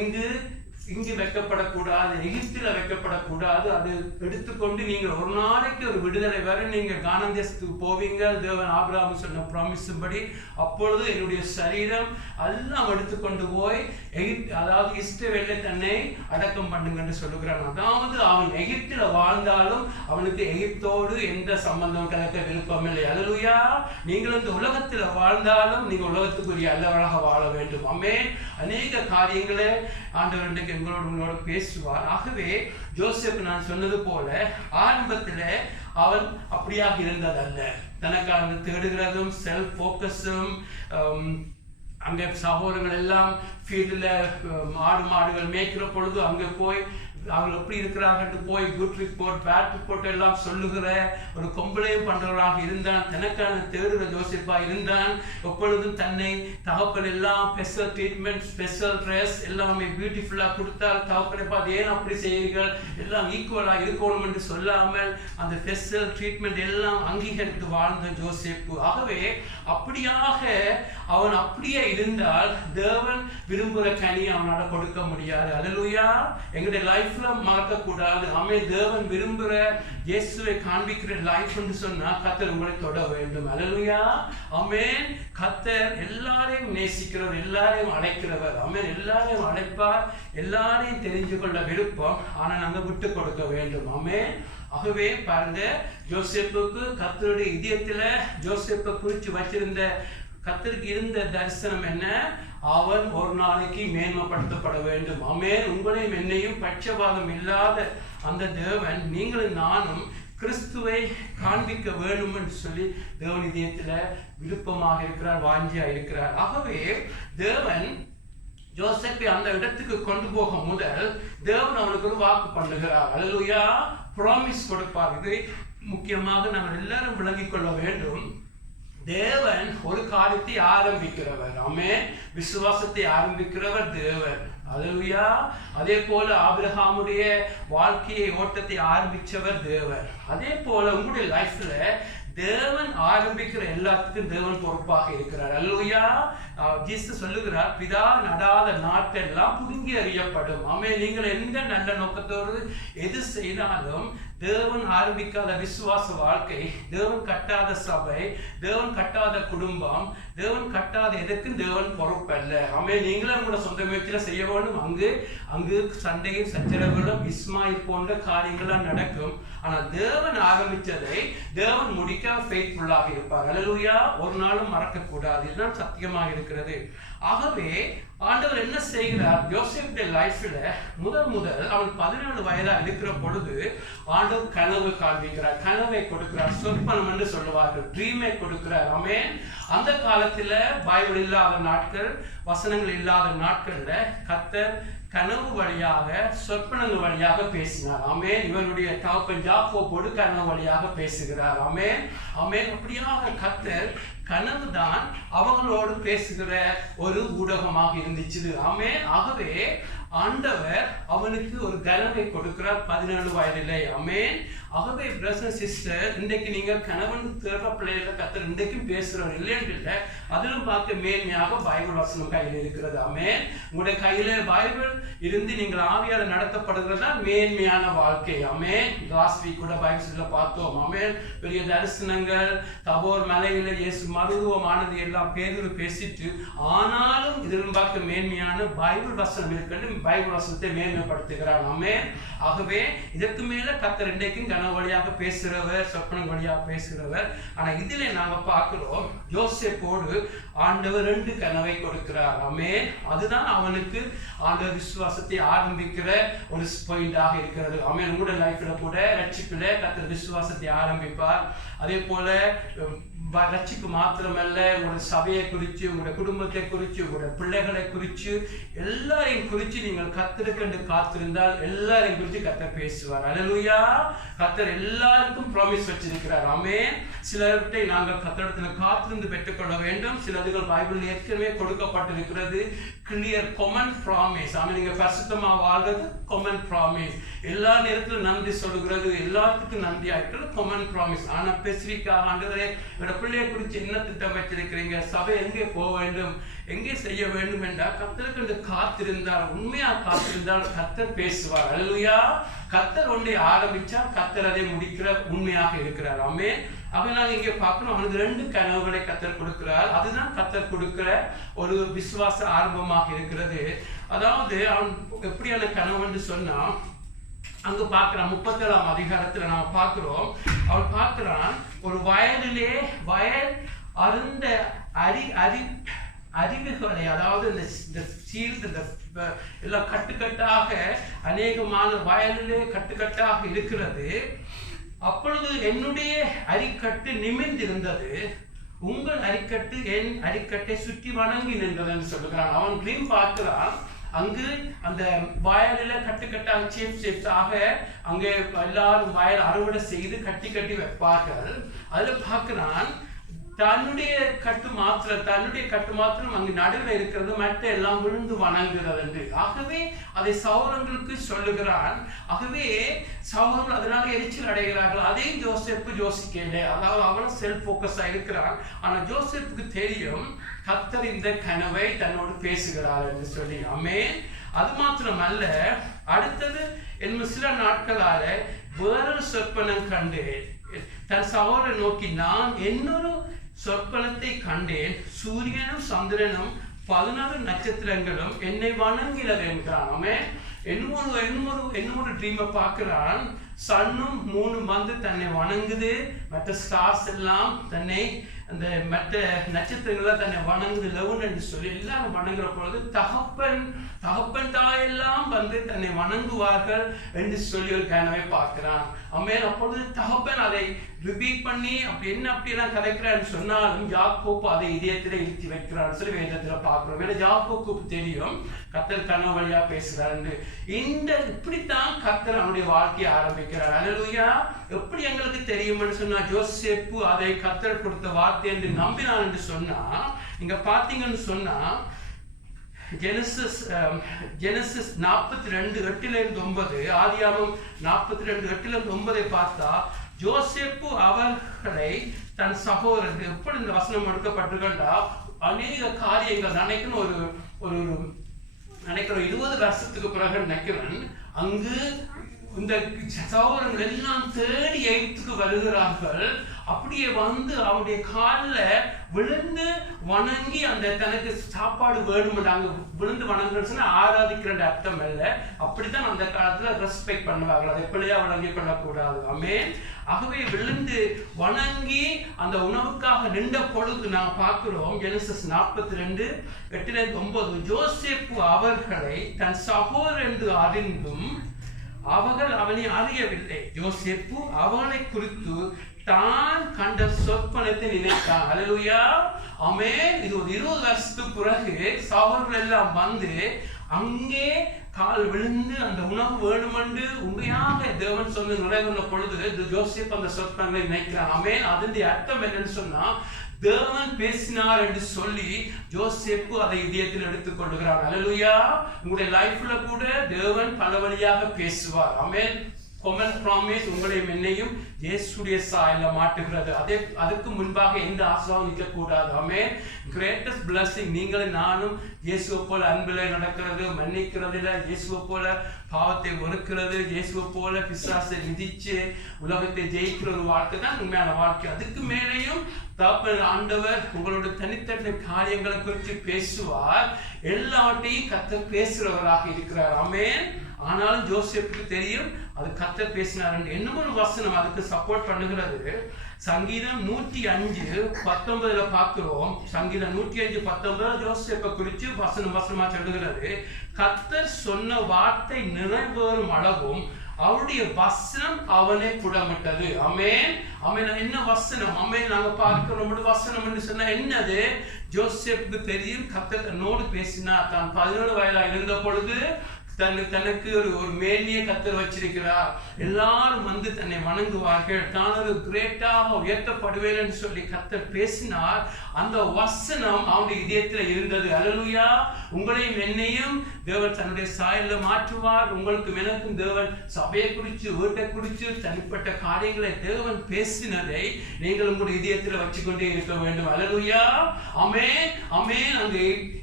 இங்கு வைக்கப்படக்கூடாது, எகிப்தில வைக்கப்படக்கூடாது. அது எடுத்துக்கொண்டு நீங்கள் ஒரு நாளைக்கு ஒரு விடுதலை வரை நீங்க கானான் தேசத்துக்கு போவீங்க. தேவன் ஆபிரகாமுக்கு சொன்ன ப்ராமிஸ் படி அப்பொழுது என்னுடைய சரீரம் எல்லாம் எடுத்துக்கொண்டு போய் அதாவது இஸ்ரவேலை தன்னை அடக்கம் பண்ணுங்கன்னு சொல்லுகிறான். அதாவது அவன் எகிப்தில வாழ்ந்தாலும் அவனுக்கு எகிப்தோடு எந்த சம்பந்தம் கலக்க விருப்பம் இல்லை. அல்லேலூயா. நீங்கள் இந்த உலகத்துல வாழ்ந்தாலும் நீங்க உலகத்துக்குரிய அல்லவராக வாழ வேண்டும். ஆமென். அநேக காரியங்களை ஆண்டவர் இன்றைக்கு உங்களோட பேசுவார். ஆகவே யோசேப்பு நான் சொன்னது போல ஆரம்பத்துல அவன் அப்படியாக இருந்ததல்ல. தனக்காக தேடுகிறதும் செல்ஃப் போக்கஸும் அங்கே சகோதரர்கள் எல்லாம் ஃபீல்டில் மாடுகள் மேய்க்கிற பொழுது அங்கே போய் அவங்க எப்படி இருக்கிறாங்கன்னு போய் குட் ரிப்போர்ட் பேட் ரிப்போர்ட் எல்லாம் சொல்லுகிற ஒரு கொம்பளையும் பண்றவராக இருந்தான். தனக்கான தேடுகிற யோசிப்பா இருந்தான். எப்பொழுதும் தன்னை தகப்பன் எல்லாம் ஸ்பெஷல் ட்ரீட்மெண்ட், ஸ்பெஷல் ட்ரெஸ் எல்லாமே பியூட்டிஃபுல்லா கொடுத்தால் தகப்பனை பார்த்து ஏன் அப்படி செய்கிறீர்கள், எல்லாம் ஈக்குவலா இருக்கணும் என்று சொல்லாமல் அந்த ஸ்பெஷல் ட்ரீட்மெண்ட் எல்லாம் அங்கீகரித்து வாழ்ந்த யோசேப்பு. ஆகவே அப்படியாக அவன் அப்படியே இருந்தால் தேவன் விரும்புகிற கனி அவனால கொடுக்க முடியாது. அல்லேலூயா. எங்களுடைய லைஃப்ல மறக்க கூடாது. தேவன் விரும்புகிற இயேசுவை காண்பிக்கிற லைஃப் என்று சொன்னா கர்த்தர் உங்களை தொட வேண்டும். அல்லேலூயா. ஆமென். கர்த்தர் எல்லாரையும் நேசிக்கிறவர், எல்லாரையும் அழைக்கிறவர். ஆமென். எல்லாரையும் அழைப்பார், எல்லாரையும் தெரிஞ்சு கொள்ள விருப்பம். ஆனா நாங்க விட்டு கொடுக்க வேண்டும். ஆமென். ஆகவே பாருங்க, யோசேப்புக்கு கர்த்தருடைய இதயத்துல யோசேப்பை குறிச்சு வச்சிருந்த கர்த்தருக்கு இருந்த தரிசனம் என்ன? அவன் ஒரு நாளைக்கு மேன்மைப்படுத்தப்பட வேண்டும். ஆமென். உங்களையும் என்னையும் பட்சபாதம் இல்லாத அந்த தேவன் நீங்களும் நானும் கிறிஸ்துவை காண்பிக்க வேண்டும் என்று சொல்லி தேவன் இதயத்துல விருப்பமாக இருக்கிறார், வாஞ்சியா இருக்கிறார். ஆகவே தேவன் யோசேப்பை அந்த இடத்துக்கு கொண்டு போக முதல் தேவன் அவனுக்கு ஒரு வாக்கு பண்ணுகிறார். அல்லேலூயா. ப்ராமிஸ் கொடுப்பார். இதை முக்கியமாக நாம் எல்லாரும் விளங்கிக் கொள்ள வேண்டும். தேவன் ஒரு காரியத்தை ஆரம்பிக்கிறவர். ஆமென். விசுவாசத்தை ஆரம்பிக்கிறவர் தேவன். அல்லேலூயா. அதே போல ஆபிரகாமுடைய வாழ்க்கையை ஓட்டத்தை ஆரம்பிச்சவர் தேவன். அதே போல உங்களுடைய லைஃப்ல தேவன் ஆரம்பிக்கிற எல்லாத்துக்கும் தேவன் பொறுப்பாக இருக்கிறார். அல்லேலூயா. ஜீசஸ் சொல்லுகிறார், பிதா நடாத நாட்டெல்லாம் புடுங்கி அறியப்படும். ஆமென். நீங்கள் எந்த நல்ல நோக்கத்தோடு எது செய்தாலும் தேவன் ஆரம்பிக்காத விசுவாச வாழ்க்கை, தேவன் கட்டாத சபை, தேவன் கட்டாத குடும்பம், தேவன் கட்டாத எதற்கும் தேவன் பொறுப்பல்ல. ஆமென். நீங்களும் கூட சொந்த முயற்சியில செய்ய வேண்டும். அங்கு சண்டையும் சச்சரவுகளும் இஸ்மாயில் போன்ற காரியங்கள்லாம் நடக்கும். ஆனா தேவன் ஆரம்பிச்சதை தேவன் முடிக்க ஃபெய்த்ஃபுல்லாக இருப்பார். அல்லேலூயா. ஒரு நாளும் மறக்க கூடாது. இதுதான் சத்தியமாக இருக்கிறது. ஆகவே ஆண்டவர் என்ன செய்கிறார்? யோசேப்புடைய லைஃப்ல முதல் அவன் 17 வயதா இருக்கிற பொழுது ஆண்டவர் கனவு காண்பிக்கிறார், கனவை கொடுக்கிறார், சொற்பனம் என்று சொல்லுவார்கள், ட்ரீமை கொடுக்கிறார். ஆமென். அந்த காலத்துல பைபிள் இல்லாத நாட்கள், வசனங்கள் இல்லாத நாட்கள்ல கர்த்தர் கனவு வழியாக, சொற்பனங்கள் வழியாக பேசினார். ஆமென். இவனுடைய தகப்பன் யாக்கோபோடு கனவு வழியாக பேசுகிறார். ஆமென். ஆமென். அப்படியாக கர்த்தர் கனவு தான் அவங்களோடு பேசுகிற ஒரு ஊடகமாக இருந்துச்சு. ஆமென். ஆகவே ஆண்டவர் அவனுக்கு ஒரு கனவை கொடுக்கிறார் 17 வயதிலே. ஆமென். ஆகவே பிரதர் சிஸ்டர், இன்றைக்கு நீங்க கணவன் தேடுற பிள்ளைகளை கர்த்தர் இன்றைக்கும் பேசுறவர் இல்லைன்னு இல்லை. அதிலும் பார்க்க மேன்மையாக பைபிள் வசனம் கையில் இருக்கிறது. ஆமென். உங்களுடைய கையில பைபிள் இருந்து நீங்கள் ஆவியால நடத்தப்படுகிறதா மேன்மையான வாழ்க்கை. ஆமென். லாஸ்ட் வீக் கூட பைபிள்ல பார்த்தோம். ஆமென். பெரிய தரிசனங்கள், தபோர் மலையில இயேசு மருத்துவமானது எல்லாம் பேதுரு பேசிட்டு, ஆனாலும் இதிலும் பார்க்க மேன்மையான பைபிள் வசனம் இருக்கிறது. பைபிள் வசனத்தை மேன்மைப்படுத்துகிறார். ஆமென். ஆகவே இதற்கு மேல கர்த்தர் இன்றைக்கும் கனவு வழியாக பேசுகிறவர், சொப்பனம் வழியாக பேசுகிறவர். ஆனா இதுல நாங்க பார்க்கிறோம், யோசேப்போடு ஆண்டவர் 2 கனவை கொடுக்கிறார். ஆமென். அதுதான் அவனுக்கு ஆண்டவர் விசுவாசத்தை ஆரம்பிக்கிற ஒரு பாயிண்டாக இருக்கிறது. ஆமென். உங்களோட லைஃப்ல கூட ரட்சிப்பில கர்த்தர் விசுவாசத்தை ஆரம்பிப்பார். அதே போல ரட்சிப்பு மாத்திரமல்ல, உங்களோட சபையை குறித்து, உங்களுடைய குடும்பத்தை குறித்து, உங்களுடைய பிள்ளைகளை குறித்து, எல்லாரையும் குறித்து நீங்கள் கர்த்தருக்கு காத்திருந்தால் எல்லாரையும் குறித்து கர்த்தர் பேசுவார். அல்லேலூயா. கர்த்தர் எல்லாருக்கும் ப்ராமிஸ் வச்சிருக்கிறார். ஆமென். சிலர்கிட்ட நாங்கள் கர்த்தரிடத்துல காத்திருந்து பெற்றுக்கொள்ள வேண்டும். சிலதுகள் பைபிள் ஏற்கனவே கொடுக்கப்பட்டிருக்கிறது. Clear common promise. ஆமென். நீங்க பரிசுத்தமா வாழ்றது கொமன் ப்ராமிஸ். எல்லா நேரத்திலும் நன்றி சொல்லுகிறது, எல்லாத்துக்கும் நன்றி ஆயிட்டு கொமன் ப்ராமிஸ். ஆனா ஸ்பெசிபிக்காக ஆண்டவரே பிள்ளையை குறித்து என்ன திட்டம் வச்சிருக்கிறீங்க, சபை எங்கே போக வேண்டும், எங்கே செய்ய வேண்டும் என்றால் கர்த்தருக்கு காத்திருந்தால், உண்மையா காத்திருந்தால் கர்த்தர் பேசுவார். அல்லேலூயா. கர்த்தர் ஒன்றை ஆரம்பிச்சா கர்த்தர் அதை முடிக்கிற உண்மையாக இருக்கிறார். ஆமென். அவன் நாங்க இங்க பார்க்கணும், அவனுக்கு 2 கனவுகளை கர்த்தர் கொடுக்கிறார். அதுதான் கர்த்தர் கொடுக்கிற ஒரு விசுவாச ஆரம்பமாக இருக்கிறது. அதாவது அவன் எப்படியான கனவு என்று சொன்னா, அங்க பார்க்கிறான் 37ஆம் அதிகாரத்துல நாம பார்க்கிறோம். அவன் பார்க்கிறான், ஒரு வயலிலே வயல் அருந்த அறிவுகளை, அதாவது இந்த சீர்ந்த எல்லாம் கட்டுக்கட்டாக அநேகமான வயலிலே கட்டுக்கட்டாக இருக்கிறது. அப்பொழுது என்னுடைய அரிக்கட்டு நிமிர்ந்திருந்தது, உங்கள் அரிக்கட்டு என் அரிக்கட்டை சுற்றி வணங்கி நின்றதுன்னு சொல்லுகிறான். அவன் ட்ரீம் பார்க்கிறான். அங்கு அந்த வயலில கட்டுக்கட்டாக சேஃப்ஸாக அங்கே எல்லாரும் வயல் அறுவடை செய்து கட்டி வைப்பார்கள். அதுல பார்க்கிறான், தன்னுடைய கட்டு மாத்திரம் அங்கு நடுவில் இருக்கிறது, மற்ற எல்லாம் விழுந்து வணங்குகிறது என்று. ஆகவே அதை சகோதரங்களுக்கு சொல்லுகிறான். ஆகவே சகோதரர்கள் அதனால எரிச்சல் அடைகிறார்கள். அதையும் ஜோசேப்பு யோசிக்கல. அதாவது அவனும் செல்ஃப் போக்கஸா இருக்கிறான். ஆனா ஜோசேப்புக்கு தெரியும் கர்த்தர் இந்த கனவை தன்னோடு பேசுகிறார் என்று சொல்லி. ஆமென். அது மாத்திரமல்ல, அடுத்தது என்ன சில நாட்களால வேறொரு சொற்பனம் கண்டேன். தன் சகோதரரை நோக்கி, நான் இன்னொரு சொற்பனத்தை கண்டேன், சூரியனும் சந்திரனும் 14 நட்சத்திரங்களும் என்னை வணங்கினது என்கிறான். ஆமென். இன்னொரு ட்ரீமை பார்க்கிறான். சன்னும் 3 வந்து தன்னை வணங்குது, மற்ற ஸ்டார்ஸ் எல்லாம் தன்னை, அந்த மற்ற நட்சத்திரங்கள் தன்னை வணங்குது 11 என்று சொல்லி எல்லாரும் வணங்குற பொழுது தகப்பன் தாயெல்லாம் வந்து தன்னை வணங்குவார்கள் என்று சொல்லி ஒரு கனவை பார்க்கிறான். ஆமென். அப்பொழுது தகப்பன் அதை ரிப்பீட் பண்ணி அப்படியெல்லாம் கதைக்கிறான்னு சொன்னாலும் யாக்கோப்பு அதை இதயத்திலே இழுத்தி வைக்கிறான்னு சொல்லி வேதத்துல பார்க்கிறோம். ஏன்னா யாக்கோப்புக்கு தெரியும் கர்த்தர் கனவு வழியா பேசுறாரு. இப்படித்தான் கர்த்தர் அவனுடைய வாழ்க்கையை ஆரம்பிக்கிறார். அல்லேலூயா. எப்படி எங்களுக்கு தெரியும்னு சொன்னா, யோசேப்பு அதை கர்த்தர் கொடுத்த வார்த்தை என்று நம்பினான் என்று சொன்னா, இங்க பாத்தீங்கன்னு சொன்னா ஜெனசிஸ் 42:8-9, ஆதியாகமம் 42:8-9 பார்த்தா யோசேப்பு அவர்களை தன் சகோதரர்கள் எப்படி இந்த வசனம் எடுக்கப்பட்டிருக்கா, அநேக காரியங்கள் நினைக்கணும். ஒரு ஒரு நினைக்கிறோம் 20 வருஷத்துக்கு பிறகு நினைக்கிறேன், அங்கு இந்த சகோதரர்கள் எல்லாம் தேடி எய்த்துக்கு வருகிறார்கள். அப்படியே வந்து அவருடைய காலில் விழுந்து வணங்கி, அந்த தனக்கு சாப்பாடு வேணும் அங்கே விழுந்து வணங்குறதுன்னா ஆராதிக்கிற அர்த்தம் இல்லை. அப்படித்தான் அந்த காலத்துல ரெஸ்பெக்ட் பண்ணுவார்கள். அதை பிள்ளையா வணங்கி கொள்ளக்கூடாது. ஆமென். ஆகவே விழுந்து வணங்கி அந்த உணவுக்காக நின்ற பொழுது நான் பார்க்கிறோம், ஜெனசிஸ் 42:8-9, யோசேப்பு அவர்களை தன் சகோதரர் என்று அறிந்தும் அவர்கள் அவனை அறியவில்லை. யோசேப்பு அவனை குறித்து தான் கண்ட சொப்பனத்தை நினைத்தான். அல்லேலூயா, ஆமென். இது ஒரு 20 வருஷத்துக்கு பிறகு சகோதரர்கள் எல்லாம் வந்து அங்கே கால் விழுந்து அந்த உணவு வேணுமென்று உண்மையாக தேவன் சொன்ன நிறைவேறின பொழுது யோசேப்பு அந்த சொப்பனங்களை நினைக்கிறான். ஆமென். அதனுடைய அர்த்தம் என்னன்னு சொன்னா, தேவன் பேசினார் என்று சொல்லி யோசேப்பு அதை இதயத்தில் எடுத்துக் கொள்கிறார். அல்லேலூயா. உங்களுடைய லைஃப்ல கூட தேவன் பல வழியாக பேசுவார். ஆமென். common promise உங்களையும் என்னையும் இயேசுடைய சாயல்ல மாட்டுகிறது. அதுக்கு முன்பாக எந்த ஆசையும் நிற்க கூடாது. ஆமென். கிரேட்டஸ்ட் பிளஸிங் நீங்களும் நானும் இயேசுவை போல அன்பில நடக்கிறது, மன்னிக்கிறதுல, இயேசுவை போல பாவத்தை வெறுக்கிறது, இயேசுவை போல பிசாசை மிதிச்சு உலகத்தை ஜெயிக்கிற ஒரு வாழ்க்கை தான் உண்மையான வாழ்க்கை. அதுக்கு மேலேயும் ஆண்டவர் உங்களோட தனித்தனி காரியங்களை குறித்து பேசுவார். எல்லாவற்றையும் கர்த்தர் பேசுறவராக இருக்கிறார். ஆமென். ஆனாலும் யோசேப்புக்கு தெரியும் அது கர்த்தர் பேசினார். இன்னும் ஒரு வசனம் அதுக்கு சப்போர்ட் பண்ணுகிறது. சங்கீதம் 105:19 பார்க்கிறோம். சங்கீதம் 105:19 யோசேப்பை குறித்து வசனமா சொல்லுகிறது. கர்த்தர் சொன்ன வார்த்தை நிறைவேறும் அளவும் அவருடைய வசனம் அவனை புடமிட்டது. ஆமென். ஆமென். என்ன வசனம்? ஆமென். நாங்க பார்க்கிறோம் வசனம் என்று சொன்னா என்னது? யோசேப்புக்கு தெரியும் கர்த்தர் தன்னோடு பேசினார். தான் 17 வயதா இருந்த பொழுது தனக்கு ஒரு மேன்மையை கர்த்தர் வச்சிருக்கிறார். எல்லாரும் வந்து தன்னை வணங்குவார்கள், தான் ஒரு கிரேட்டாக உயர்த்தப்படுவேன் என்று சொல்லி கர்த்தர் பேசினார். அந்த வசனம் அவனுடைய இதயத்தில் இருந்தது. அல்லேலூயா. உங்களையும் என்னையும் தேவன் தன்னுடைய சாயல்ல மாற்றுவார். உங்களுக்கும் எனக்கும் தேவன் சபையை குறித்து, வீட்டை குறித்து, தனிப்பட்ட காரியங்களை தேவன் பேசினதை நீங்கள் உங்களுடைய இதயத்தில் வச்சுக்கொண்டே இருக்க வேண்டும். அல்லேலூயா. ஆமென். ஆமென். அந்த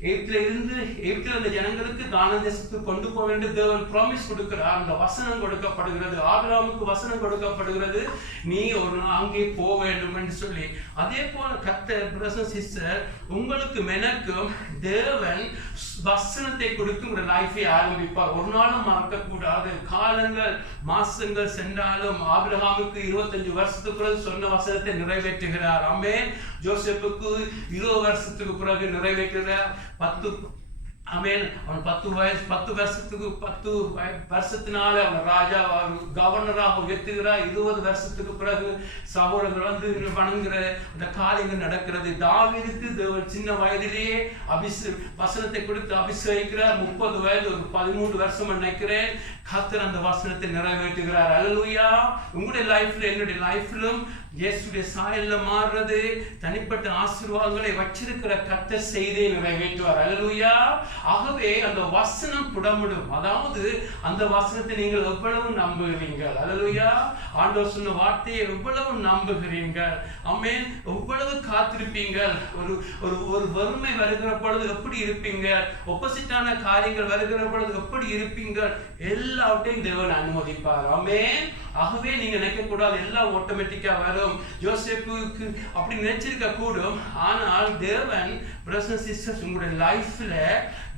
எகிப்தில் அந்த ஜனங்களுக்கு கானான் தேசத்துக்கு கொண்டு போக வேண்டும் தேவன் ப்ராமிஸ் கொடுக்கிறார். அந்த வசனம் கொடுக்கப்படுகிறது. ஆபிரகாமுக்கு வசனம் கொடுக்கப்படுகிறது, நீ ஒரு அங்கே போக வேண்டும் என்று சொல்லி. அதே போல கர்த்தர் பிரதர்ஸ் சிஸ்டர் உங்களுக்கு எனக்கும் தேவன் வசனத்தை கொடுத்து உங்களுடைய லைஃபை ஆரம்பிப்பார். ஒரு நாளும் மறக்கக்கூடாது. காலங்கள் மாசங்கள் சென்றாலும் ஆபிரகாமுக்கு 25 வருஷத்துக்கு பிறகு சொன்ன வசனத்தை நிறைவேற்றுகிறார். ஆமென். யோசேப்புக்கு 20 வருஷத்துக்கு பிறகு நிறைவேற்றுகிறார். 10 ஆமென். அவன் 10 வருஷத்தினால அவன் ராஜா கவர்னராக உயர்த்துகிறார். 20 வருஷத்துக்கு பிறகு சகோதரர்கள் வந்து வணங்குற அந்த காரியங்கள் நடக்கிறது. தாவீதுக்கு தேவன் சின்ன வயதிலேயே வசனத்தை கொடுத்து அபிஷேகிக்கிறார். 30 வயது, ஒரு 13 வருஷம் நினைக்கிறேன், கர்த்தர் அந்த வசனத்தை நிறைவேற்றுகிறார். அல்லேலூயா. உங்களுடைய லைஃப்ல என்னுடைய லைஃப்லும் இயேசுடைய சாயல்ல மாறுறது, தனிப்பட்ட ஆசீர்வாதங்களை வச்சிருக்கிற கர்த்தர் செய்தே நிறைவேற்றுவார். அல்லேலூயா. ஆகவே அந்த வசனம் புடமிடும். அதாவது அந்த வசனத்தை நீங்கள் எவ்வளவு நம்புகிறீர்கள்? அல்லேலூயா. ஆண்டவர் சொன்ன வார்த்தையை எவ்வளவு நம்புகிறீர்கள்? ஆமென். எவ்வளவு காத்திருப்பீங்கள்? ஒரு வறுமை வருகிற பொழுது எப்படி இருப்பீங்க? ஆப்போசிட்டான காரியங்கள் வருகிற பொழுது எப்படி இருப்பீங்க? எல்லாவற்றையும் தேவன் அனுமதிப்பார். ஆமென். ஆகவே நீங்க நினைக்க கூடாது எல்லாம் ஆட்டோமேட்டிக்கா வரும். யோசேப்புக்கு அப்படி நினைச்சிருக்க கூடும். ஆனால் தேவன் பிரதர்ஸ் சிஸ்டர்ஸ் உங்களுடைய லைஃப்ல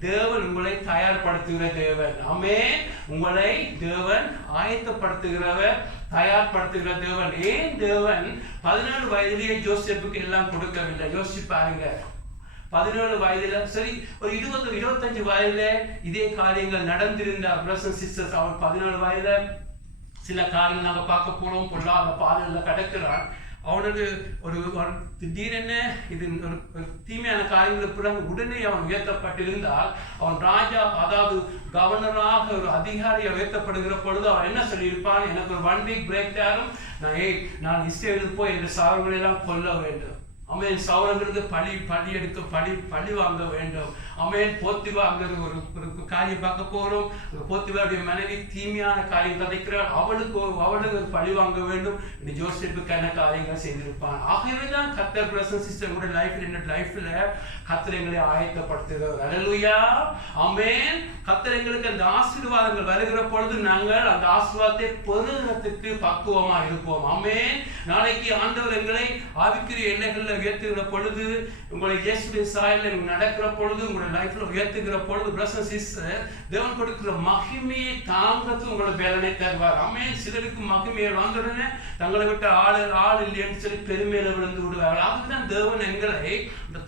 தேவன் உங்களை தயார்படுத்துகிற தேவன். ஆமென். உங்களை தேவன் ஆயத்தப்படுத்துகிறவர், தயார்படுத்துகிற தேவன். ஏன் தேவன் 17 வயதிலேயே யோசேப்புக்கு எல்லாம் கொடுக்கவில்லை? யோசிப்பாருங்க. 17 வயதுல சரி, ஒரு 20-25 வயதுல இதே காரியங்கள் நடந்திருந்த பிரதர்ஸ் சிஸ்டர்ஸ், அவன் 17 வயதுல சில காரியங்கள் நாங்க பார்க்க போறோம். பொல்லாத பாதையில கடக்கிறான். அவனுக்கு ஒரு திடீரென இது ஒரு தீமையான காரியங்களுக்கு பிறகு உடனே அவன் உயர்த்தப்பட்டிருந்தால், அவன் ராஜா அதாவது கவர்னராக ஒரு அதிகாரியை உயர்த்தப்படுகிற பொழுது அவன் என்ன சொல்லியிருப்பான்? எனக்கு ஒரு 1 வீக் பிரேக் தரும், நான் இஸ்ரேலுக்கு போய் இந்த சார்புகளை எல்லாம் கொல்ல வேண்டும். ஆமென். சகோதரர்களுக்கு பழி வாங்க வேண்டும். ஆமென். போத்திபா அங்க ஒரு காரியம் பார்க்க போறோம். போத்திபாவுடைய மனைவி தீமையான காரியம் கதைக்கிறாள். அவளுக்கு பழி வாங்க வேண்டும். ஜோசேப்புக்கு என்ன காரியங்கள் செய்திருப்பான். ஆகவேதான் கர்த்தர் பிரசன்ஸ் சிஸ்டர் கூட லைஃப்ல கர்த்தர் எங்களை ஆயத்தப்படுத்துகிறார். அல்லேலூயா. ஆமென். கர்த்தர் எங்களுக்கு அந்த ஆசீர்வாதங்கள் வருகிற பொழுது நாங்கள் அந்த ஆசீர்வாதத்தை பெறுகிறதுக்கு பக்குவமா இருப்போம். ஆமென். நாளைக்கு ஆண்டவர் எங்களை ஆவிக்குரிய எல்லைகளில் உயர்த்துகிற பொழுது, உங்களை இயேசுவின் சாயலில் நடக்கிற பொழுது, உங்களுடைய லைஃப்ல உயர்த்துகிற பொழுது பிரசன்ஸ் சிஸ்டர் தேவன் கொடுக்கிற மகிமையை தாங்கிறது உங்களுக்கு வேதனை தருவார். ஆமென். சிலருக்கு மகிமையை வந்தவுடனே தங்களை விட்டு ஆள் இல்லைன்னு சொல்லி பெருமையில விழுந்து விடுவார்கள். அதுதான் தேவன் எங்களை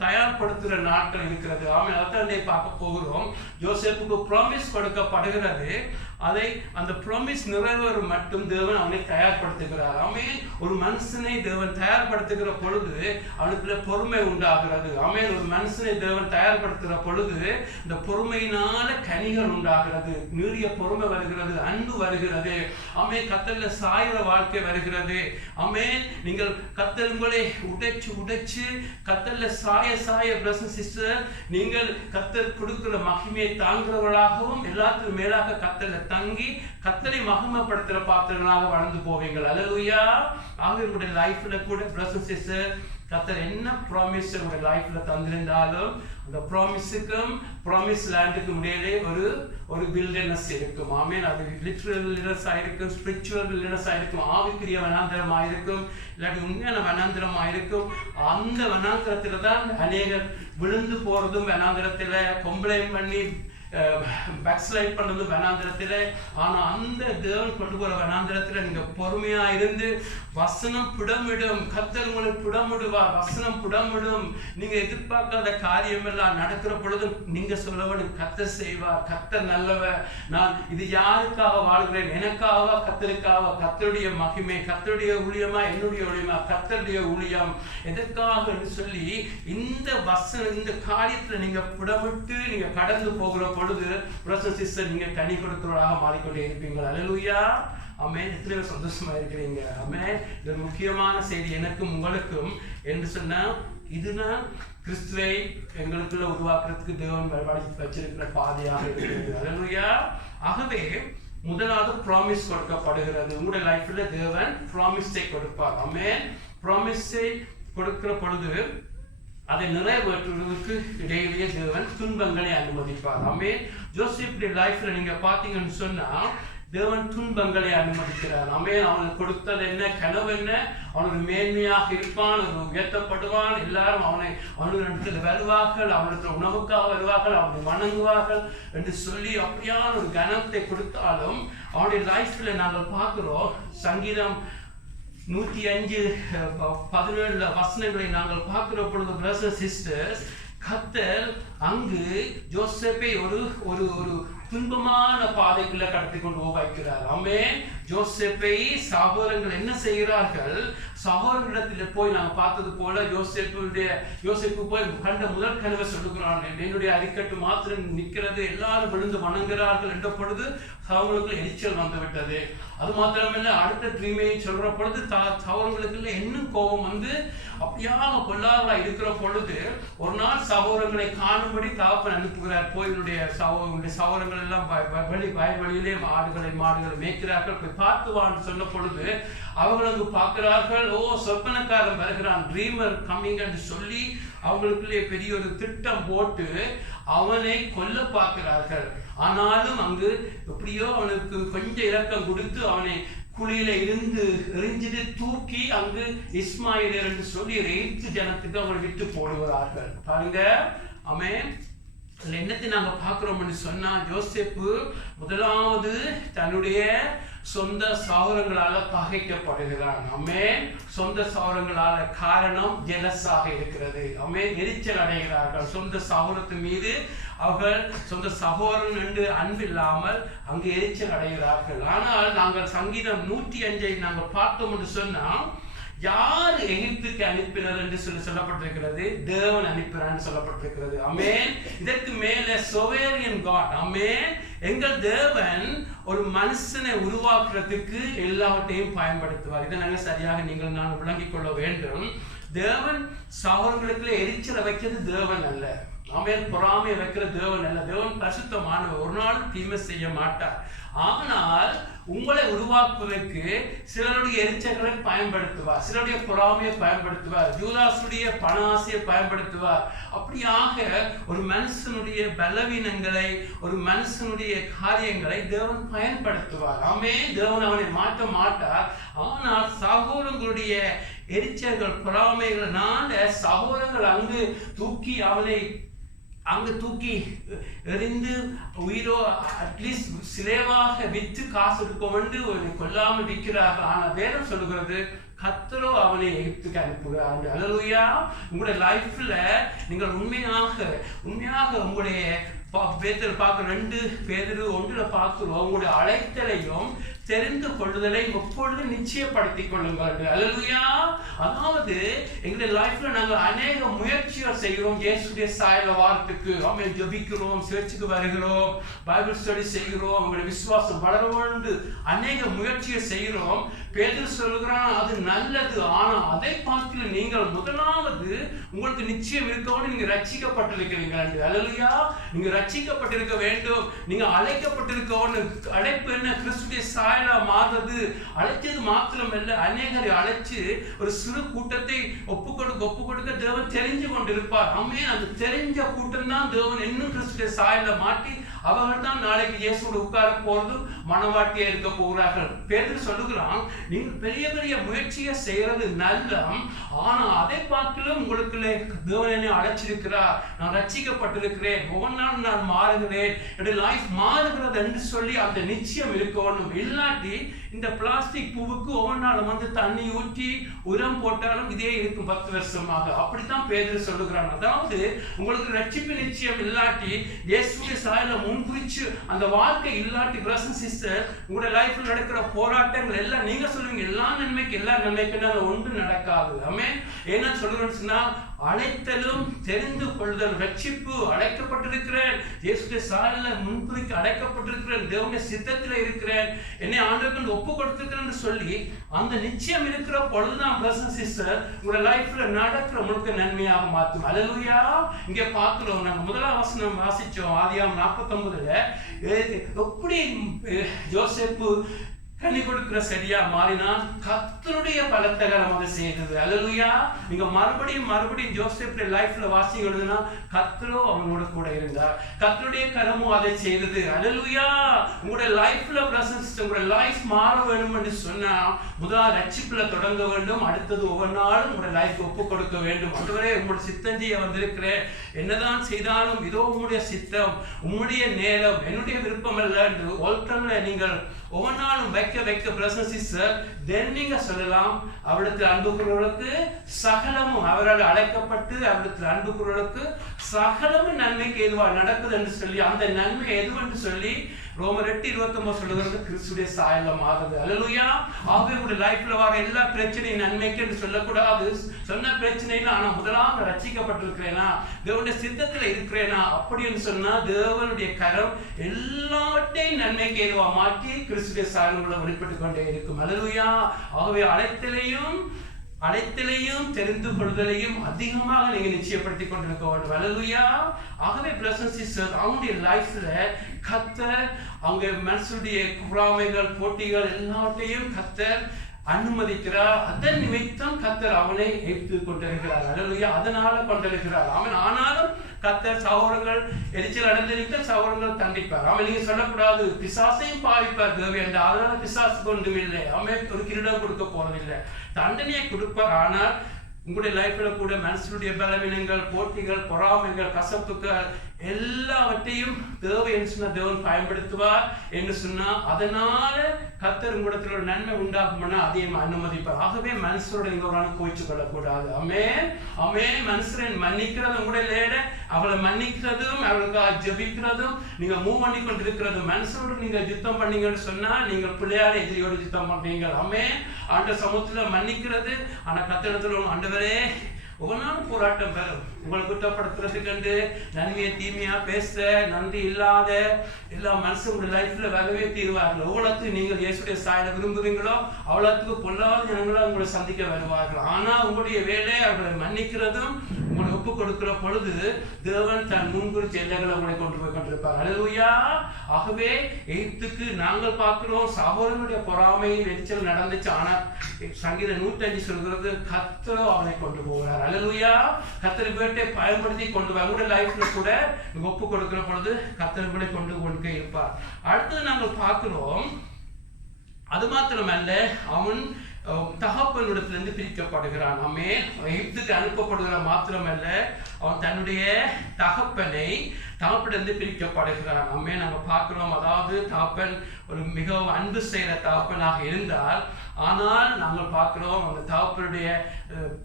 தயார்படுத்துகிற நாட்கள் இருக்கிறது. ஆமென். அதான் பார்க்க போகிறோம். யோசேப்புக்கு ப்ராமிஸ் கொடுக்கப்படுகிறது. அதை அந்த ப்ராமிஸ் நிறைவேறும் மட்டும் தேவன் அவனை தயார்படுத்துகிறார். ஆமென். ஒரு மனுஷனை தேவன் தயார்படுத்துகிற பொழுது அவனுக்குள்ள பொறுமை உண்டாகிறது. ஆமென். ஒரு மனுஷனை தேவன் தயார்படுத்துகிற பொழுது இந்த பொறுமையினால கனிகள் உண்டாகிறது. நீடிய பொறுமை வருகிறது, அன்பு வருகிறது. ஆமென். கர்த்தர்ல சாயிற வாழ்க்கை வருகிறது. ஆமென். நீங்கள் கர்த்தர் உங்களை உடைச்சு கர்த்தர்ல சாய பிரசன்ஸ் சிஸ்டர், நீங்கள் கர்த்தர் கொடுக்கிற மகிமையை தாங்குறவர்களாகவும் எல்லாத்துக்கும் மேலாக கர்த்தர்ல தங்கி கர்த்தரை மகிமைப்படுத்துற பாத்திரங்களாக வளர்ந்து போவீங்கள். அல்லேலூயா. ஆக உங்களுடைய லைஃப்ல கூட பிரசன்ஸ் சிஸ்டர் கர்த்தர் என்ன ப்ராமிஸ் உங்களுடைய லைஃப்ல தந்திருந்தாலும் அந்த ப்ராமிஸுக்கும் ப்ராமிஸ் லேண்டுக்கும் இடையிலே ஒரு வில்டர்னஸ் இருக்கும். ஆமென். அது லிட்ரல் வில்டர்னஸ் ஆயிருக்கும், ஸ்பிரிச்சுவல் வில்டர்னஸ் ஆயிருக்கும், ஆவிக்குரிய வனாந்திரம் ஆயிருக்கும், இல்லாட்டி உண்மையான வனாந்திரம் ஆயிருக்கும். அந்த வனாந்திரத்துல தான் அநேகர் விழுந்து போறதும் வனாந்திரத்துல கம்ப்ளைண்ட் பண்ணி பேக்ஸ்லைட் பண்ணது வனாந்திரத்தில். ஆனால் அந்த தேவன் கொண்டு போகிற வனாந்திரத்தில் நீங்கள் பொறுமையாக இருந்து வசனம் புடமிடும். கர்த்தர் உங்களை புடமிடுவார். வசனம் புடமிடும். நீங்கள் எதிர்பார்க்காத காரியம் எல்லாம் நடக்கிற பொழுதும் நீங்கள் சொல்லணும் கர்த்தர் செய்வார், கர்த்தர் நல்லவர். நான் இது யாருக்காக வாழ்கிறேன்? எனக்காக, கர்த்தருக்காக. கர்த்தருடைய மகிமை, கர்த்தருடைய ஊழியமா, என்னுடைய ஊழியமா, கர்த்தருடைய ஊழியம் எதற்காக என்று சொல்லி இந்த வசனம் இந்த காரியத்தில் நீங்கள் புடமிட்டு நீங்கள் கடந்து போகிற பொழுது பிரசன்ஸ் சிஸ்டர் நீங்க கனி கொடுக்கிறவராக மாறிக்கொண்டே இருப்பீங்க. அல்லேலூயா. ஆமென். எத்தனை பேர் சந்தோஷமா இருக்கிறீங்க? ஆமென். இது முக்கியமான செய்தி எனக்கும் உங்களுக்கும் என்று சொன்னா, இதுதான் கிறிஸ்துவை எங்களுக்குள்ள உருவாக்குறதுக்கு தேவன் வச்சிருக்கிற பாதையாக இருக்கிறது. அல்லேலூயா. ஆகவே முதலாவது ப்ராமிஸ் கொடுக்கப்படுகிறது. உங்களுடைய லைஃப்ல தேவன் ப்ராமிஸை கொடுப்பார். ஆமென். ப்ராமிஸை கொடுக்கிற பொழுது அதை நிறைவேற்றுவதற்கு இடையிலேயே தேவன் துன்பங்களை அனுமதிப்பார். ஆமென். ஜோசேப்புடைய லைஃப்ல நீங்க பாத்தீங்கன்னு சொன்னா தேவன் துன்பங்களை அனுமதிக்கிறார். ஆமென். அவனுக்கு கொடுத்தது என்ன? கனவு என்ன? அவனுக்கு மேன்மையாக இருப்பான், உயர்த்தப்படுவான். எல்லாரும் அவனுக்கு வருவார்கள், அவனுக்கு உணவுக்காக வருவார்கள், அவனை வணங்குவார்கள் என்று சொல்லி அப்படியான ஒரு கனத்தை கொடுத்தாலும் அவனுடைய லைஃப்ல நாங்கள் பார்க்கிறோம். சங்கீதம் 105:17 வசனங்களை நாங்கள் பார்க்கிற பொழுது பிரதர்ஸ் சிஸ்டர்ஸ், கர்த்தர் அங்கு ஜோசேப்பை ஒரு துன்பமான பாதைக்குள்ள கடத்தி கொண்டு வைக்கிறார். ஆமென். ஜோசேப்பை சகோதரர்கள் என்ன செய்கிறார்கள்? சகோதரர்களிடத்தில் போய் நாங்கள் பார்த்தது போல யோசேப்பு போய் கண்ட முதல் கனவை சொல்லுகிறான். என்னுடைய அரிக்கட்டு மாத்திரம் நிற்கிறது, எல்லாரும் விழுந்து வணங்குகிறார்கள் என்ற பொழுது சகோதரர்களுக்கு எரிச்சல் வந்துவிட்டது. அது மாத்திரமல்ல, அடுத்த ட்ரீமையும் சொல்ற பொழுது சகோதரர்களுக்கு இன்னும் கோபம் வந்து அப்படியாக பொல்லாதா இருக்கிற பொழுது ஒரு நாள் சகோதரங்களை காணும்படி தகப்பன் அனுப்புகிறார். போய் என்னுடைய சகோதரங்கள் எல்லாம் வயல்வெளியிலே மாடுகளை மேய்க்கிறார்கள், போய் பார்த்துவான்னு சொன்ன பொழுது அவர்களுக்கு பார்க்கிறார்கள். ஓ, சொப்பனக்காரன் வருகிறான், ட்ரீமர் கம்மிங் என்று சொல்லி அவங்களுக்குள்ளே பெரிய ஒரு திட்டம் போட்டு அவனை கொல்ல பார்க்கிறார்கள். ஆனாலும் அங்கு எப்படியோ அவனுக்கு கொஞ்சம் இரக்கம் கொடுத்து அவனை குழியில இருந்து எரிஞ்சிட்டு தூக்கி அங்கு இஸ்மாயிலர் என்று சொல்லி 8 ஜனத்துக்கு அவங்களை விட்டு போடுகிறார்கள். பாருங்க. ஆமென். என்னத்தை நாங்க பார்க்கிறோம்னு சொன்னா, யோசேப்பு முதலாவது தன்னுடைய சொந்த சகோதரங்களால பகைக்கப்படுகிறான். ஆமென். சொந்த சகோதரங்களால காரணம் ஜெலஸாக இருக்கிறது. ஆமென். எரிச்சல் அடைகிறார்கள். சொந்த சகோதரத்தின் மீது அவர்கள் சொந்த சகோதரன் என்று அன்பில்லாமல் அங்கு எரிச்சல் அடைகிறார்கள். ஆனால் நாங்கள் சங்கீதம் 105 நாங்கள் பார்த்தோம் என்று சொன்னா, யார் எகிப்துக்கு அனுப்பினர் என்று சொல்லப்பட்டிருக்கிறது? தேவன் அனுப்பினார் சொல்லப்பட்டிருக்கிறது. ஆமென். இதற்கு மேல சோவேரியன் காட். ஆமென். எங்கள் தேவன் ஒரு மனுஷனை உருவாக்குறதுக்கு எல்லாவற்றையும் பயன்படுத்துவார். இதை நாங்கள் சரியாக நீங்கள் நான் விளங்கிக் கொள்ள வேண்டும். தேவன் சகோதரர்களுக்குள்ள எரிச்சலை வைக்கிறது தேவன் அல்ல. ஆமென். பொறாமை வைக்கிற தேவன் அல்ல. தேவன் பரிசுத்தமானவர், ஒரு நாளும் தீமை செய்ய மாட்டார். ஆனால் உங்களை உருவாக்குவதற்கு சிலருடைய எரிச்சல்களை பயன்படுத்துவார், சிலருடைய பொறாமையை பயன்படுத்துவார், யூதாசுடைய பண ஆசையை பயன்படுத்துவார். அப்படியாக ஒரு மனுஷனுடைய பலவீனங்களை, ஒரு மனுஷனுடைய காரியங்களை தேவன் பயன்படுத்துவார். ஆமென். தேவன் அவனை மாற்ற மாட்டார். ஆனால் சகோதரங்களுடைய எரிச்சல்கள், பொறாமைகள்னால சகோதரங்கள் அங்கு தூக்கி எறிந்து உயிரோ அட்லீஸ்ட் சிலேவாக விற்று காசு எடுக்க கொல்லாமல் விற்கிறார்கள். ஆனால் வேதம் சொல்லுகிறது கர்த்தரோ அவனை எகிப்துக்கு அனுப்புகிறார். அல்லேலூயா. உங்களுடைய லைஃப்ல நீங்கள் உண்மையாக உங்களுடைய பேதுரு பார்க்க 2 பேதுரு 1 பார்க்கிறோம். உங்களுடைய அழைத்தலையும் தெரிந்து கொள்ளுதலை எப்பொழுது நிச்சயப்படுத்திக் கொள்ளுங்கள். அல்லேலூயா. அதாவது எங்களுடைய லைஃப்ல நாங்கள் அநேக முயற்சிகள் செய்கிறோம் இயேசுடைய சாயல வாரத்துக்கு. ஆமென். ஜெபிக்கிறோம், சர்ச்சுக்கு வருகிறோம், பைபிள் ஸ்டடி செய்கிறோம், உங்களுடைய விசுவாசம் வளர வேண்டும், அநேக முயற்சியை செய்கிறோம். பேதுரு சொல்கிறான் அது நல்லது. ஆனால் அதை பார்த்து நீங்கள் முதலாவது உங்களுக்கு நிச்சயம் இருக்கவும் நீங்க ரட்சிக்கப்பட்டிருக்கிறீங்க. அல்லேலூயா. நீங்க ரட்சிக்கப்பட்டிருக்க வேண்டும். நீங்க அழைக்கப்பட்டிருக்கணும். அழைப்பு என்ன? கிறிஸ்துடைய சாயலா மாறுறது. அழைச்சது மாத்திரமல்ல, அநேகரை அழைச்சு ஒரு சிறு கூட்டத்தை ஒப்பு கொடுக்க தேவன் தெரிஞ்சு கொண்டிருப்பார். ஆமென். அந்த தெரிஞ்ச கூட்டம் தான் தேவன் இன்னும் கிறிஸ்துடைய சாயல மாற்றி அவர்கள் தான் நாளைக்கு இயேசுவோடு உட்கார போறது, மனவாட்டியா இருக்க போகிறார்கள். பேதுரு சொல்லுகிறான் நீங்கள் பெரிய பெரிய முயற்சியை செய்யறது நல்ல, ஆனா அதை பார்க்கலும் உங்களுக்குள்ளே தேவன் என்னை அழைச்சிருக்கிறார், நான் ரட்சிக்கப்பட்டிருக்கிறேன், ஒவ்வொரு நாள் நான் மாறுகிறேன், என்னுடைய லைஃப் மாறுகிறது என்று சொல்லி அந்த நிச்சயம் இருக்கணும். இல்லாட்டி இந்த பிளாஸ்டிக் பூவுக்கு ஒவ்வொரு நாளும் வந்து தண்ணி ஊற்றி உரம் போட்டாலும் இதே இருக்கும் 10 வருஷமாக. அப்படித்தான் பேதுரு சொல்லுகிறான். அதாவது உங்களுக்கு ரட்சிப்பு நிச்சயம் இல்லாட்டி, இயேசுவின் சாயல முன்குறிச்சு அந்த வாழ்க்கை இல்லாட்டி, பிரதர்ஸ் சிஸ்டர், உங்களுடைய லைஃப்ல நடக்கிற போராட்டங்கள் எல்லாம் நீங்க சொல்லுவீங்க எல்லா நன்மைக்கு ஒன்று நடக்காது. ஆமென். என்ன சொல்லுறேன்னு சொன்னா, அழைத்தலும் தெரிந்து கொள்ளுதல், ரட்சிப்பு, அழைக்கப்பட்டிருக்கிறேன், இயேசுவின் சாயல்ல முன்குறிக்கு அழைக்கப்பட்டிருக்கிறேன், தேவனுடைய சித்தத்தில் இருக்கிறேன், என்னை ஆண்டவருக்கு ஒப்பு கொடுத்திருக்கிறேன்னு சொல்லி அந்த நிச்சயம் இருக்கிற பொழுதுதான் பிரதர்ஸ் சிஸ்டர் உங்களுடைய லைஃப்ல நடக்கிற முழுக்க நன்மையாக மாற்றும். அல்லேலூயா. இங்க பார்க்கிறோம், நாங்க முதலாம் வசனம் வாசிச்சோம் ஆதியாகமம் 49ல எப்படி யோசேப்பு கனி கொடுக்கிற செடியா மாறினான். கர்த்தருடைய பலத்த கரம் அதை செய்தது. அல்லேலூயா. நீங்க மறுபடியும் ஜோசேப்புடைய லைஃப்ல வாசிங்கன்னா கர்த்தரோ அவனோட கூட இருந்தார், கர்த்தருடைய கரமும் அதை செய்தது. அல்லேலூயா. உங்களுடைய லைஃப்ல பிரசன்ஸ், உங்களுடைய லைஃப் மாற வேண்டும் என்று சொன்னா முதல் ரட்சிப்புல தொடங்க வேண்டும். அடுத்தது ஒவ்வொரு நாளும் உங்களுடைய லைஃப் ஒப்பு கொடுக்க வேண்டும். அதுவரை உங்களுடைய சித்தஞ்சிய வந்திருக்கிறேன், என்னதான் செய்தாலும் இதோ உங்களுடைய சித்தம், உங்களுடைய நேரம், என்னுடைய விருப்பம் அல்ல என்று ஆல்டர்ல நீங்கள் ஒவ்வொரு நாளும் வைக்க பிரசன்ஸ் சிஸ்டர், தென் நீங்க சொல்லலாம் அவரிடத்தில் அன்பு கூறுவதற்கு சகலமும், அவரால் அழைக்கப்பட்டு அவரிடத்தில் அன்பு கூறுவதற்கு சகலமும் நன்மைக்கு எதுவாக நடக்குது என்று சொல்லி, அந்த நன்மை எதுவென்று சொல்லி ரோமர் 8:29 சொல்லுகிறது கிறிஸ்துடைய சாயல்ல மாறுது. அல்லேலூயா. ஆகவே உங்களுடைய லைஃப்ல வர எல்லா பிரச்சனையும் நன்மைக்கு என்று சொல்லக்கூடாது. சொன்ன பிரச்சனையில ஆனா முதலாக ரட்சிக்கப்பட்டிருக்கிறேனா, தேவனுடைய சித்தத்துல இருக்கிறேனா அப்படின்னு சொன்னா தேவனுடைய கரம் எல்லாவற்றையும் நன்மைக்கு ஏதுவா மாற்றி கிறிஸ்துடைய சாயல்ல வெளிப்பட்டுக் கொண்டே இருக்கும். அல்லேலூயா. ஆகவே அழைத்தலையும் தெரிந்து கொள்வதையும் அதிகமாக நீங்க நிச்சயப்படுத்திக் கொண்டிருக்க வேண்டும். அல்லேலூயா. ஆகவே பிரதர்ஸ் சிஸ்டர்ஸ், அவங்களுடைய லைஃப்ல கர்த்தர் அவங்க மனசுடைய பொறாமைகள், போட்டிகள் எல்லாவற்றையும் கர்த்தர் அனுமதிக்கிறார். அதன் நிமித்தம் கர்த்தர் அவனை ஏற்றுக் கொண்டிருக்கிறார். அல்லேலூயா. அதனால கொண்டிருக்கிறார். அவன் ஆனாலும் கர்த்தர் சகோதரங்கள் எரிச்சல் அடைந்திருக்க சகோதரங்கள் தண்டிப்பார். அவன் நீங்க சொல்லக்கூடாது பிசாசையும் பாவிப்பார் தேவை என்று, அதனால பிசாசுக்கு ஒன்றும் இல்லை, அவன் ஒரு கிரீடம் கொடுக்க போறதில்லை, தண்டனையை கொடுப்பார். ஆனால் உங்களுடைய லைஃப்ல கூட மனசுடைய பலவீனங்கள், போட்டிகள், பொறாமைகள், கசப்புகள் எல்லாவற்றையும் தேவை என்று சொன்னா தேவன் பயன்படுத்துவார் என்று சொன்னா அதனால கர்த்தர் உங்களிடத்தில் ஒரு நன்மை உண்டாகும்னா அதையும் அனுமதிப்பார். ஆகவே மனுஷரோட நீங்க ஒரு கோயிச்சு கொள்ளக்கூடாது. ஆமென். மனுஷரை மன்னிக்கிறது உங்களுடைய அவளை மன்னிக்கிறதும் அவளுக்கு ஜெபிக்கிறதும் நீங்க மூவ் பண்ணி கொண்டிருக்கிறதும், மனுஷரோட நீங்க யுத்தம் பண்ணீங்கன்னு சொன்னா நீங்கள் பிள்ளையார எதிரியோடு யுத்தம் பண்றீங்க. ஆமென். ஆண்ட சமூகத்துல மன்னிக்கிறது, ஆனா கர்த்தரிடத்துல ஆண்டவரே ஒவ்வொரு நாளும் போராட்டம் வரும். உங்களை குற்றப்படுத்துறது கண்டு நன்மையை தீமையா பேச நன்றி இல்லாத எல்லா மனுஷங்களுடைய லைஃப்ல வரவே தீர்வார்கள். எவ்வளவுக்கு நீங்கள் இயேசுடைய சாயலை விரும்புகிறீங்களோ அவ்வளவுக்கு பொல்லாத ஜனங்களா உங்களை சந்திக்க வருவார்கள். ஆனா உங்களுடைய வேலை அவர்களை மன்னிக்கிறதும் உங்களை ஒப்பு கொடுக்கிற பொழுது தேவன் தன் முன்குறிச்ச எல்லைகளை உங்களை கொண்டு போய் கொண்டிருப்பார். அல்லேலூயா. ஆகவே எகிப்துக்கு நாங்கள் பார்க்கிறோம் சகோதரனுடைய பொறாமையின் எரிச்சல் நடந்துச்சு. ஆனா சங்கீதம் 105 சொல்கிறது கர்த்தர் அவனை கொண்டு போகிறார். அல்லேலூயா. கர்த்தர் வீட்டை பயன்படுத்தி கொண்டு போய் உங்களுடைய லைஃப்ல கூட ஒப்பு கொடுக்கிற பொழுது கர்த்தர் வீட்டை கொண்டு இருப்பார். அடுத்தது நாங்கள் பார்க்கிறோம், அது மாத்திரமல்ல அவன் தகப்பனிடத்திலிருந்து பிரிக்கப்படுகிறான். எகிப்துக்கு அனுப்பப்படுகிற மாத்திரமல்ல அவன் தன்னுடைய தகப்பனிலிருந்து பிரிக்கப்படுகிறான். நாங்க பார்க்கிறோம், அதாவது தகப்பன் ஒரு மிகவும் அன்பு செய்கிற தகப்பனாக இருந்தால், ஆனால் நாங்கள் பார்க்கிறோம் அந்த தகப்பனுடைய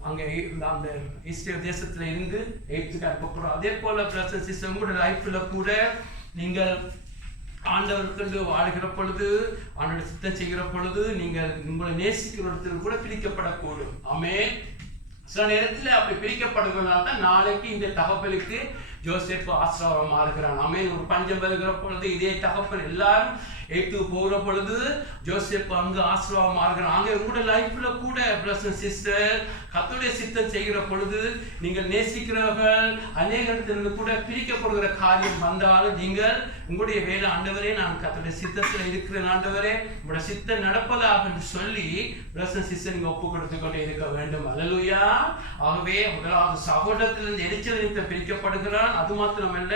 அங்கே அந்த இஸ்ரேல் தேசத்துல இருந்து எகிப்துக்கு அனுப்பப்படுறோம். அதே போல உங்களுடைய லைஃப்ல கூட நீங்கள் ஆண்டவருக்கு வாழ்கிற பொழுது ஆண்டோட சித்தம் செய்கிற பொழுது நீங்கள் உங்களை நேசிக்கிற இடத்துல கூட பிரிக்கப்படக்கூடும். ஆமென். சில நேரத்தில் அப்படி பிரிக்கப்படுகிறதுனால தான் நாளைக்கு இந்த தகப்பனுக்கு யோசேப்பு ஆசீர்வாதமா இருக்கிறான். ஆமென். ஒரு பஞ்சம் வருகிற பொழுது இதே தகப்பன் எல்லாரும் எகிப்து போகிற பொழுது யோசேப்பு அங்கு ஆசீர்வாதமா இருக்கிறான். அங்கே உங்களுடைய லைஃப்ல கூட பிரதர்ஸ் அண்ட் சிஸ்டர் கர்த்தருடைய சித்தம் செய்கிற பொழுது நீங்கள் நேசிக்கிறவர்கள் அநேக இடத்திலிருந்து கூட பிரிக்கப்படுகிற காரியம் வந்தாலும் நீங்கள் உங்களுடைய வேலை ஆண்டவரே நான் கர்த்தருடைய சித்தத்தில் இருக்கிறேன், ஆண்டவரே உங்களுடைய சித்தம் நடப்பதாக என்று சொல்லி பிரதர்ஸ் அண்ட் சிஸ்டர் நீங்க ஒப்பு கொடுத்து கொண்டே இருக்க வேண்டும். அல்லேலூயா. ஆகவே முதலாவது சகோதரத்திலிருந்து எரிச்சல் நிமித்தம் பிரிக்கப்படுகிறான். அது மாத்திரமல்ல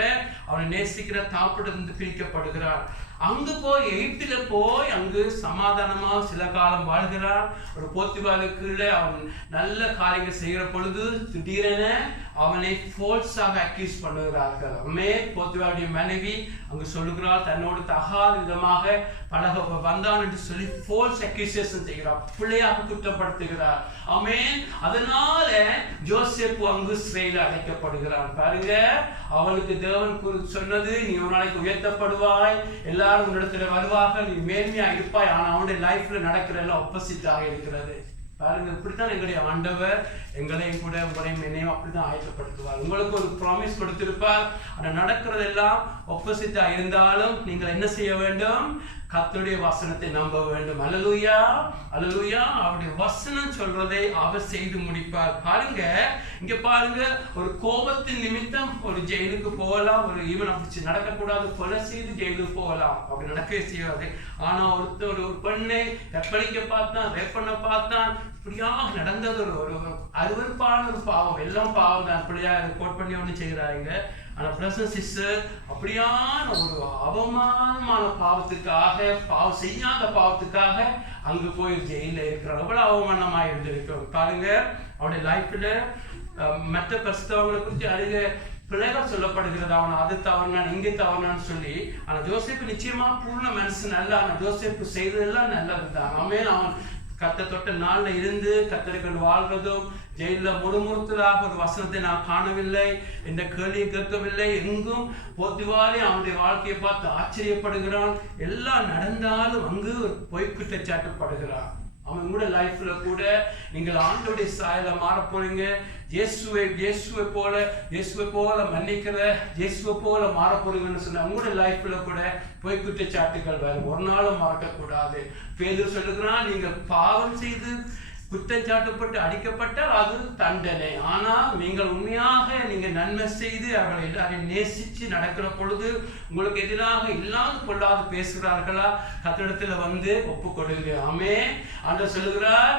அவனை நேசிக்கிற தாப்பிடத்திலிருந்து பிரிக்கப்படுகிறான். அங்கு போய் எகிப்தில போய் அங்கு சமாதானமாக சில காலம் வாழ்கிறான். ஒரு போத்திபாலுக்குள்ள அவன் நல்ல காரியங்கள் செய்கிற பொழுது திடீரென அவனை ஃபால்ஸாக அக்யூஸ் பண்ணுகிறார்கள். போத்திபாலுடைய மனைவி அங்கு சொல்லுகிறாள் தன்னோடு தகாத விதமாக பழக வந்தான் என்று சொல்லி ஃபால்ஸ் அக்யூசேஷன் செய்கிறார், பிள்ளையாக குற்றப்படுத்துகிறார். ஆமென். அதனால யோசேப்பு அங்கு சிறையில் அடைக்கப்படுகிறான். பாருங்க, அவனுக்கு தேவன் சொன்னது நீ ஒரு நாளைக்கு உயர்த்தப்படுவாய், எல்லாரும் உன்னிடத்துல வருவார்கள், நீ மேன்மையா இருப்பாய். ஆனா அவனுடைய லைஃப்ல நடக்கிற எல்லாம் ஆப்போசிட்டாக இருக்கிறது. பாருங்க, இப்படித்தான் எங்களுடைய ஆண்டவர் எங்களையும் கூட உங்களையும் என்னையும் அப்படித்தான் ஆயத்தப்படுத்துவார். உங்களுக்கு ஒரு ப்ராமிஸ் கொடுத்திருப்பார். ஆனா நடக்கிறதெல்லாம் ஆப்போசிட்டா இருந்தாலும் நீங்கள் என்ன செய்ய வேண்டும்? கர்த்தருடைய வசனத்தை நம்ப வேண்டும். அல்லேலூயா. அல்லேலூயா. அவருடைய வசனம் சொல்றதை அவர் செய்து முடிப்பார். பாருங்க, இங்க பாருங்க, ஒரு கோபத்தின் நிமித்தம் ஒரு ஜெயிலுக்கு போகலாம், ஒரு ஈவன் அப்படி நடக்கக்கூடாது, கொலை செய்து ஜெயிலுக்கு போகலாம், அப்படி நடக்கவே செய்யாது. ஆனா ஒருத்தர் ஒரு பெண்ணை கற்பழிக்க பார்த்தான், ரேப் பண்ண பார்த்தான், இப்படியாக நடந்தது ஒரு அருவருப்பான ஒரு பாவம். எல்லாம் பாவம் தான், இப்படியா கோட் பண்ணி ஒண்ணு செய்கிறாங்க. ஆனா பிரதர்ஸ் சிஸ்டர் அப்படியான ஒரு அவமானமான பாவத்துக்காக, பாவம் செய்யாத பாவத்துக்காக அங்கு போய் ஜெயில இருக்கிறாங்க. அவ்வளவு அவமானமா இருந்திருக்கும். பாருங்க, அவனுடைய லைஃப்ல மற்ற பரிசுத்தவங்களை குறித்து அதிக பிள்ளைகள் சொல்லப்படுகிறது. அவன் அது தவறுனான், இங்கே தவறுனான்னு சொல்லி. ஆனா ஜோசேப்பு நிச்சயமா பூர்ண மனுஷன் அல்ல. ஆனா ஜோசேப்பு செய்ததெல்லாம் நல்லதுதான். அவன் கத்த தொட்ட நாள்ல இருந்து கத்தர்கள் வாழ்வதும் ஜெயில முறுமுறுத்ததாக ஒரு வசனத்தை நான் காணவில்லை, இந்த கேள்வியை கேட்கவில்லை. எங்கும் போத்திபாலே அவனுடைய வாழ்க்கையை பார்த்து ஆச்சரியப்படுகிறான். எல்லாம் நடந்தாலும் அங்கு பொய் குற்றச்சாட்டுப்படுகிறான். அவன் கூட லைஃப்ல கூட நீங்கள் ஆண்டோடைய சாயல மாற போறீங்க. இயேசுவை போல மன்னிக்கிற இயேசுவை போல மாற போறீங்கன்னு சொன்ன உங்களுடைய லைஃப்ல கூட பொய் குற்றச்சாட்டுகள் வரும். ஒரு நாளும் மறக்க கூடாது. பேதுரு சொல்லுகிறான், நீங்கள் பாவம் செய்து குற்றம் சாட்டப்பட்டு அடிக்கப்பட்டால் அது தண்டனை. ஆனால் நீங்கள் உண்மையாக நீங்கள் நன்மை செய்து அவர்களை எல்லாரையும் நேசிச்சு நடக்கிற பொழுது உங்களுக்கு எதிராக இல்லாத கொள்ளாது பேசுகிறார்களா, கத்திடத்துல வந்து ஒப்பு கொடுங்க. ஆமென். ஆண்டவர் சொல்லுகிறார்,